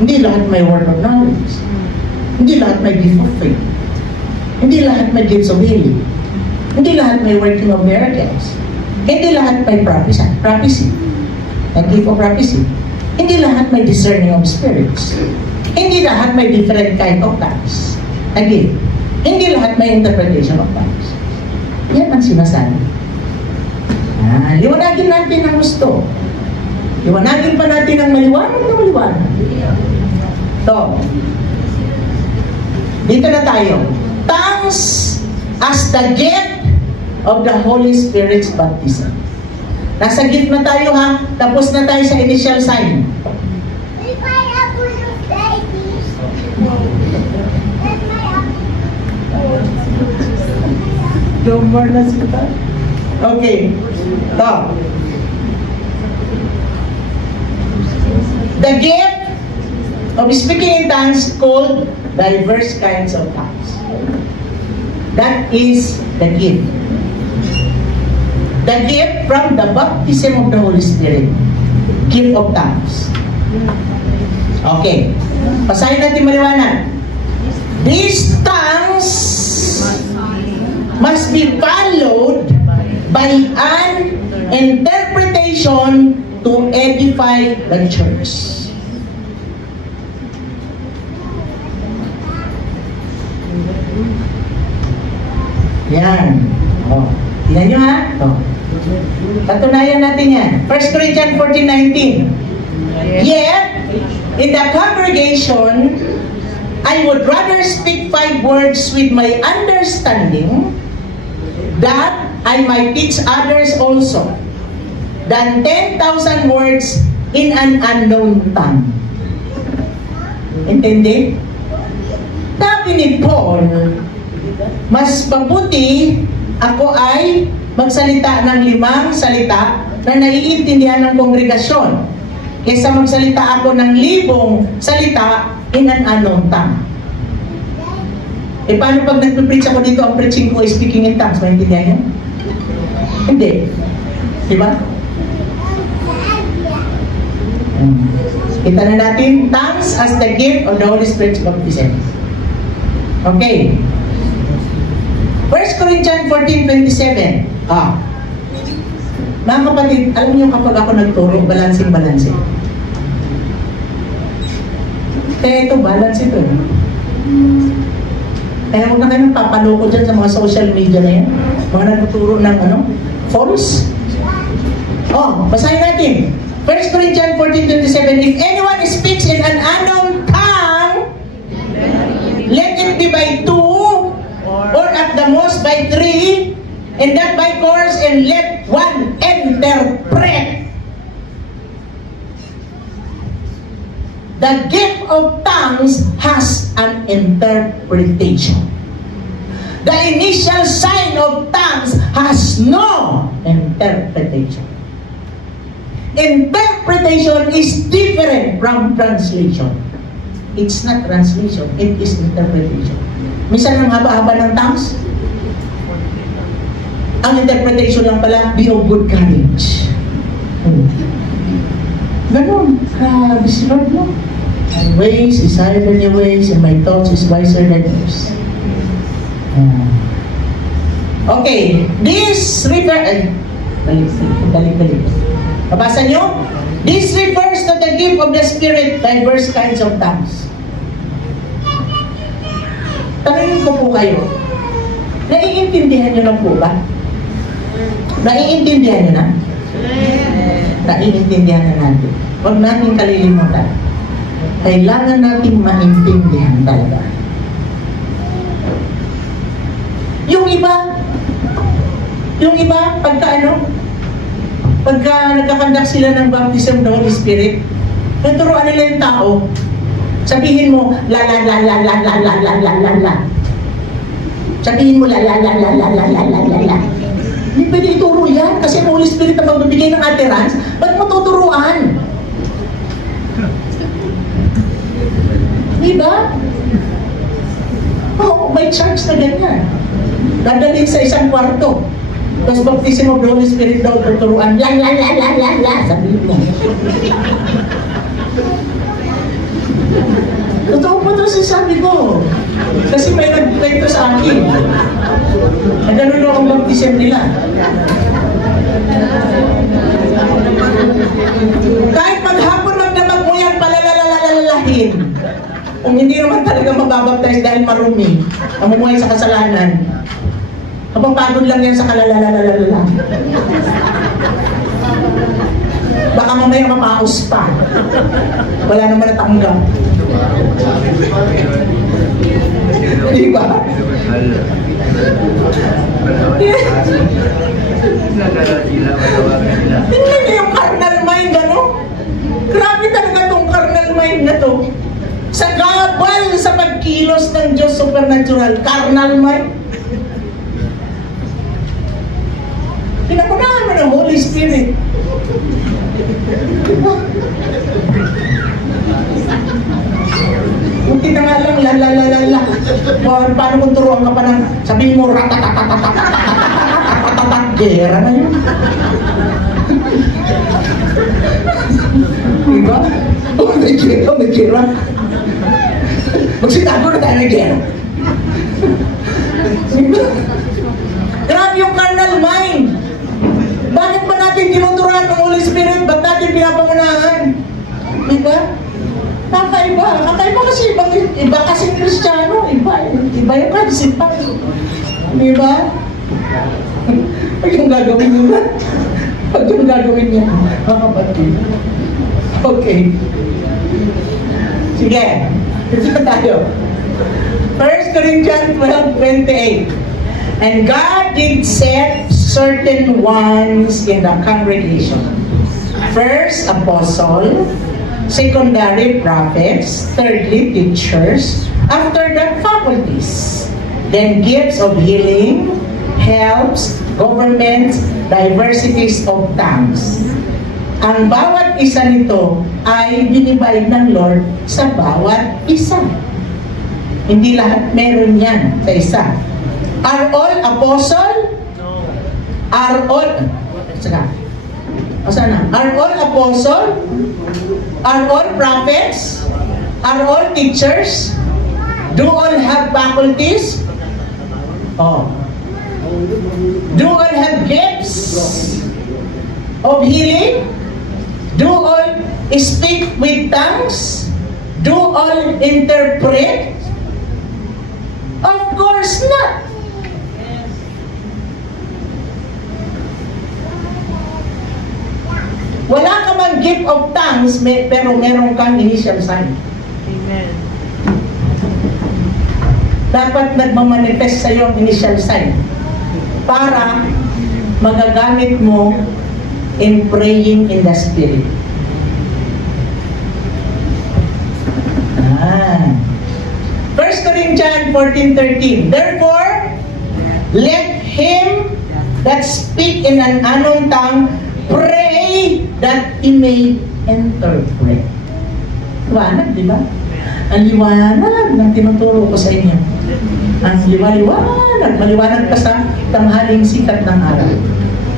Hindi lahat may word of knowledge. Hindi lahat may gift of faith. Hindi lahat may gifts of healing. Hindi lahat may working of miracles. Hindi lahat may prophecy. A gift of prophecy. Hindi lahat may discerning of spirits. Hindi lahat may different kind of tongues. Again, hindi lahat may interpretation of tongues. Yan ang sinasabi. Liwanagin natin ang gusto. Liwanagin pa natin ang maliwanag na maliwanag. So, dito na tayo. Tongues as the gift of the Holy Spirit's baptism. Nasa gift na tayo ha. Tapos na tayo sa initial sign. Don't burn us with that. Okay. Now, the gift of speaking in tongues called diverse kinds of tongues. That is the gift. The gift from the baptism of the Holy Spirit. Gift of tongues. Okay. Pasahin natin maliwanag. These tongues must be followed by an interpretation to edify the church. Yan. Oh. Tingnan nyo ha. Oh. Patunayan natin yan. 1 Corinthians 14:19. Yet, in the congregation, I would rather speak 5 words with my understanding that I might teach others also than 10,000 words in an unknown tongue. Intindi? Sabi ni Paul, mas mabuti ako ay magsalita ng 5 salita na naiintindihan ng kongregasyon kaysa magsalita ako ng 1,000 salita in an unknown tongue. Paano pag nag-preach ako dito, ang preaching ko is speaking in tongues? Maintindihan niyo? Hindi. Diba? Kita na natin, tongues as the gift of the Holy Spirit's baptism. Okay. 1 Corinthians 14:27. Mga kapatid, alam niyo kapag ako nagturo, balancing. Kaya ito, balance ito. Kaya huwag na kayo papaloko dyan sa mga social media na yan. Mga nagtuturo ng false. Basahin natin. 1 Corinthians 14:27. If anyone speaks in an unknown tongue, let it be by 2, or at the most by 3, and that by course, and let one interpret. The gift of tongues has an interpretation. The initial sign of tongues has no interpretation. Interpretation is different from translation. It's not translation, it is interpretation. Minsan ang haba-haba ng tongues, ang interpretation lang pala, be of good courage. Ganun, this Lord, no? My ways is higher than your ways, and my thoughts is wiser than yours. Okay, this balik. Mabasa nyo? This refers to the gift of the Spirit, diverse kinds of tongues. Tanungin ko po kayo, naiintindihan nyo na po ba? Naiintindihan nyo na? Naiintindihan na natin. Huwag natin kalilimutan. Kailangan natin maintindihan talaga. Yung iba, pagka nagkakandak sila ng baptism ng Holy Spirit, tuturuan nila yung tao, sabihin mo, la. Sabihin mo, la. Hindi pwede ituro yan, kasi ang Holy Spirit na magbibigay ng utterance, ba't mo tuturuan? Diba? May church na ganyan. Dadalhin sa isang kwarto. Tapos baptism of the Holy Spirit daw, tuturuan, la, sabihin mo. Totoo po ito sabi ko. Kasi may nag-play ito sa akin. Nagano akong baptism nila. Kahit maghapon magdamag mo yan, palalalalahin. Kung hindi naman talaga mababaptize dahil marumi, namumuhay sa kasalanan, kapapagod lang yan sa kalalalalala. Baka mamaya mapaus pa. Wala naman natanggap. Di ba? Tingnan niyo yung carnal mind, ano? Grabe talaga itong carnal mind na to. Sa gabal sa pagkilos ng Diyos supernatural, carnal mind. Pinakunahan mo ng Holy Spirit. Buti na nga lang, la. Paano kung turuan ka pa ng, sabihin mo, ratatatatatatatatatatatatat, gera na yun. Diba? May gera. Magsitago na tayo ng gera. Grabe yung carnal mind. Bakit ba natin tinuturuan ng Holy Spirit? Ba't natin pinapangunahan? Diba? Kakaiba kasi iba kasi Kristiyano. Iba yung kaisipan. Di ba? Pag yung gagawin nyo na. Pag yung gagawin nyo, mga kapatid. Okay. Sige. Ito tayo. 1 Corinthians 12:28. And God did set certain ones in the congregation. First, apostle. Secondary, prophets. Thirdly, teachers. After that, faculties. Then gifts of healing, helps, governments, diversities of tongues. Ang bawat isa nito ay dinivide ng Lord sa bawat isa. Hindi lahat meron yan sa isa. Are all apostle? No. Are all... Saka. Sana? Are all apostle? Are all prophets? Are all teachers? Do all have faculties? Oh. Do all have gifts of healing? Do all speak with tongues? Do all interpret? Of course not. Wala ka man gift of tongues, pero meron kang initial sign. Amen. Dapat nagmamanifest sa iyo ang initial sign para magagamit mo in praying in the Spirit. 1 Corinthians 14:13. Therefore, let him that speak in an unknown tongue pray that he may interpret. Liwanag, di ba? Ang liwanag ng tinuturo ko sa inyo. Ang liwanag, maliwanag pa sa tanghaling sikat ng araw.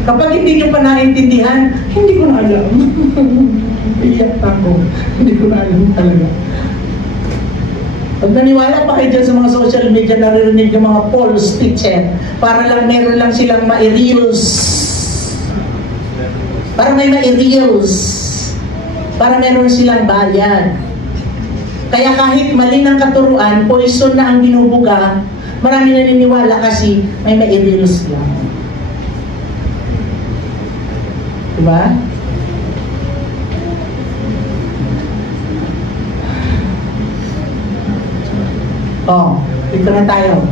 Kapag hindi nyo pa naintindihan, hindi ko na alam. Iyak ako. Hindi ko na alam talaga. Pag naniwala pa kayo dyan sa mga social media, naririnig yung mga false teacher, para lang meron lang silang ma-reels. Para may ma-reels. Para meron silang bayad. Kaya kahit mali ng katuruan, poison na ang binubuga, marami naniniwala kasi may ma-reels lang. Diba? Oh, dito na tayo.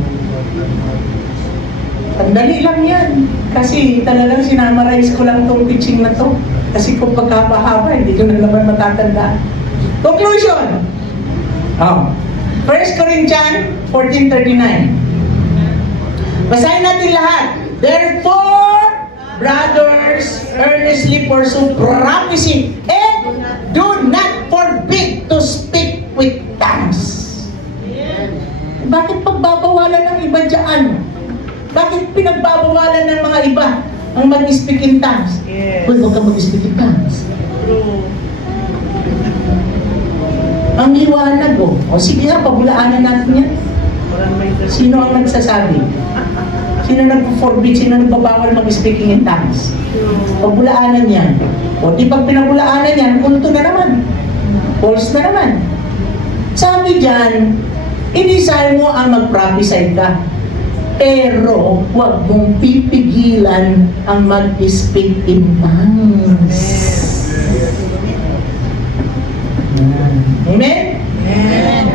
Ang dali lang yan. Kasi talagang sinamarize ko lang itong teaching na to. Kasi kung pagkapahaba, hindi ko na naman matatandaan. Conclusion! Oh. 1 Corinthians 14:39. Basahin natin lahat. Therefore, brothers, earnestly pursue prophecy and do not forbid to speak with tongues. Bakit pagbabawalan ng iba dyan? Bakit pinagbabawalan ng mga iba ang mag-speak in tongues? Yes. Huwag ka mag-speak in tongues. True. Ang liwanag o. O sige nga, pabulaanan natin yan. Walang may Sino ang nagsasabi? Sino nag-forbid? Sino nagbabawal mag-speaking in tongues? Pabulaanan yan. O di pag pinabulaanan yan, kulto na naman. False na naman. Sabi dyan, i-desire mo ang mag-prophesy ka. Pero, huwag mong pipigilan ang mag-speak in tongues. Amen? Amen.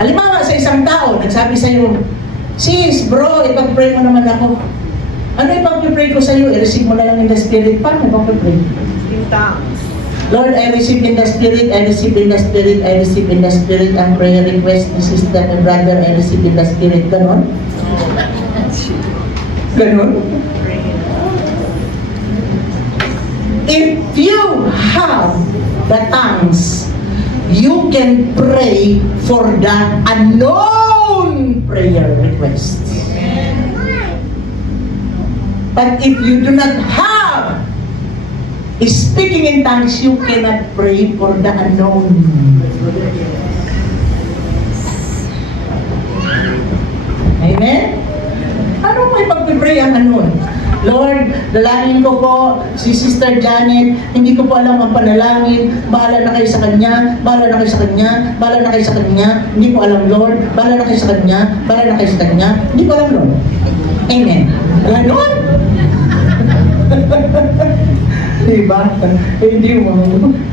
Halimbawa, sa isang tao, nagsabi sa'yo, sis, bro, ipag-pray mo naman ako. Ano ipag-pray ko sa'yo? I-receive mo na lang in the Spirit. Paano ipag-pray? In tongues. Lord, I receive in the Spirit, I receive in the Spirit, I receive in the Spirit, ang prayer request ni sister and brother, I receive in the Spirit. Ganon? Ganon? If you have the tongues, you can pray for the unknown prayer request. But if you do not have speaking in tongues, you cannot pray for the unknown. Amen? Ano may pag-pray ang unknown? Lord, dalangin ko po si Sister Janet, hindi ko po alam ang panalangin, bahala na kayo sa kanya, bahala na kayo sa kanya, bahala na kayo sa kanya, hindi ko alam Lord, bahala na kayo sa kanya, bahala na kayo sa kanya, hindi ko alam Lord. Amen. Ganon? Diba? Hindi mo,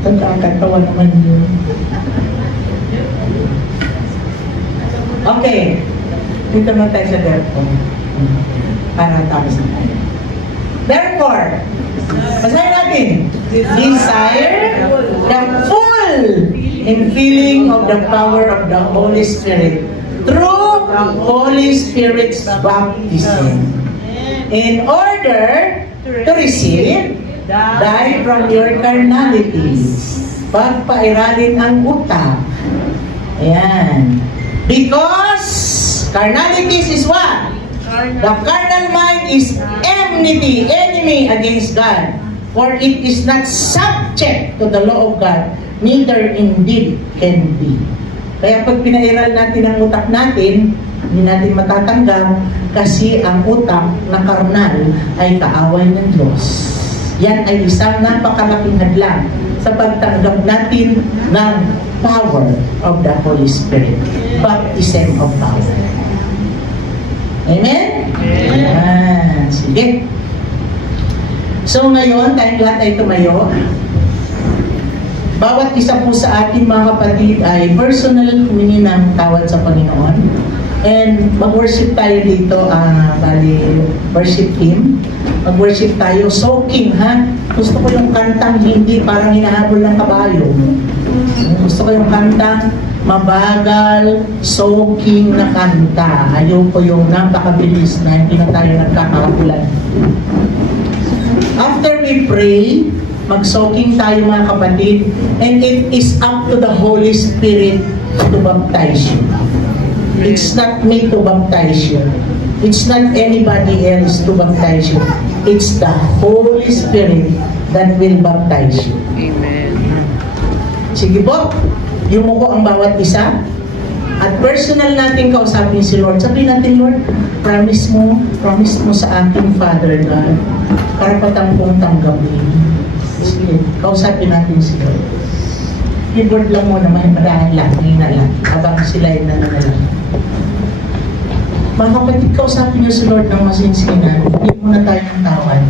nagkakatawa naman yun. Okay. Dito na tayo sa therefore. Para tapos na tayo. Therefore, basahin natin. Desire the full infilling of the power of the Holy Spirit through the Holy Spirit's baptism, in order to receive die from your carnalities. Pagpairalin ang utak. Ayan. Because carnalities is what? The carnal mind is enemy against God, for it is not subject to the law of God, neither indeed can be. Kaya pag pinairal natin ang utak natin, hindi natin matatanggap kasi ang utak na karnal ay kaaway ng Diyos. Yan ay isang napakalaking hadlang sa pagtanggap natin ng power of the Holy Spirit. Baptism of power. Amen? Amen. Sige. So ngayon, tayong lahat ay tumayo. Bawat isa po sa ating mga kapatid ay personal humingi ng tawad sa Panginoon. And mag-worship tayo dito, bali, worship team. Mag-worship tayo, soaking, ha? Gusto ko yung kantang hindi parang hinahabol ng kabayo. Gusto ko yung kantang mabagal, soaking na kanta. Ayoko yung napakabilis na hindi na tayo nagkakakulan. After we pray, mag-soaking tayo mga kapatid, and it is up to the Holy Spirit to baptize you. It's not me to baptize you. It's not anybody else to baptize you. It's the Holy Spirit that will baptize you. Amen. Sige po, yumuko ang bawat isa. At personal natin kausapin si Lord. Sabihin natin, Lord, promise mo sa ating Father God, karapatan kong tanggapin. Sige, kausapin natin si Lord. Keyboard lang muna, mahimadaan lang, hina lang, habang sila ay nananalang. Mga kapatid, kausapin niyo si Lord ng masinsinan. Hindi muna tayo ng tawad.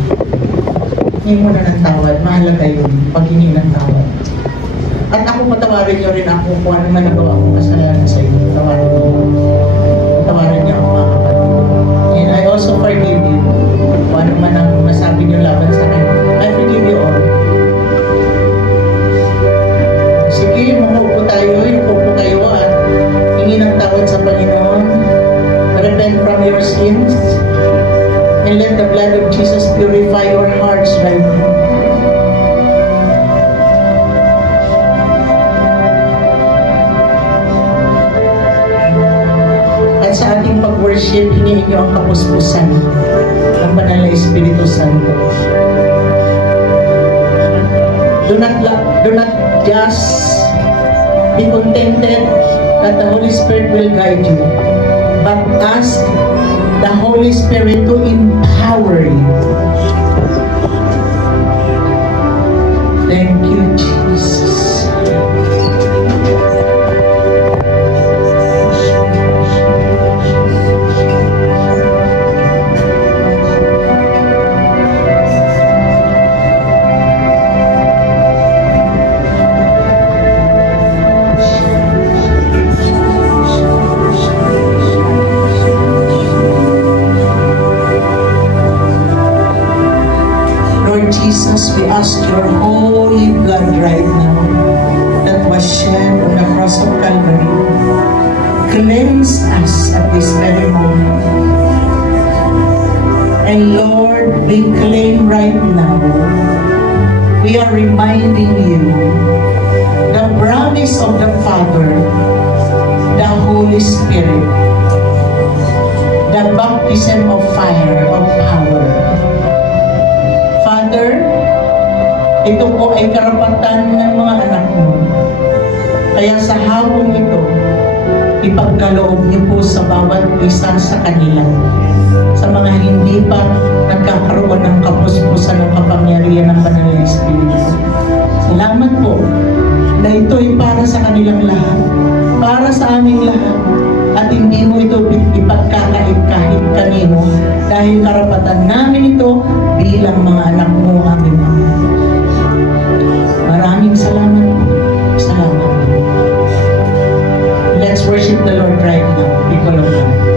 Hindi muna ng tawad. Mahalaga yun, pag hindi ng tawad. At ako, patawarin niyo rin ako kung ano man nagawa akong kasalanan sa inyo. Patawarin niyo. Patawarin niyo ako, mga kapatid. And I also forgive you. Kung ano man ang nasabi niyo laban sa akin. I forgive you all. Sige, makupo tayo. Makupo kayo at hingi ng tawad sa Panginoon. Repent from your sins. And let the blood of Jesus purify your hearts right now. At sa ating pag-worship, hingin niyo ang kapuspusan ng Banal na Espiritu Santo. Do not just be contented that the Holy Spirit will guide you, but ask the Holy Spirit to empower you. Thank you, Jesus. Jesus, we ask your holy blood right now that was shed on the cross of Calvary. Cleanse us at this very moment. And Lord, we claim right now, we are reminding you the promise of the Father, the Holy Spirit, the baptism of fire, of power. Father, ito po ay karapatan ng mga anak mo. Kaya sa hapong ito, ipagkaloob niyo po sa bawat isa sa kanila. Sa mga hindi pa nagkakaroon ng kapuspusan ng kapangyarihan ng Banal na Espiritu. Salamat po na ito ay para sa kanilang lahat, para sa aming lahat, at hindi mo ito ipagkakait kahit kanino dahil karapatan namin ito bilang mga anak mo, aming Ama. Maraming salamat po. Salamat. Let's worship the Lord right now, people of God.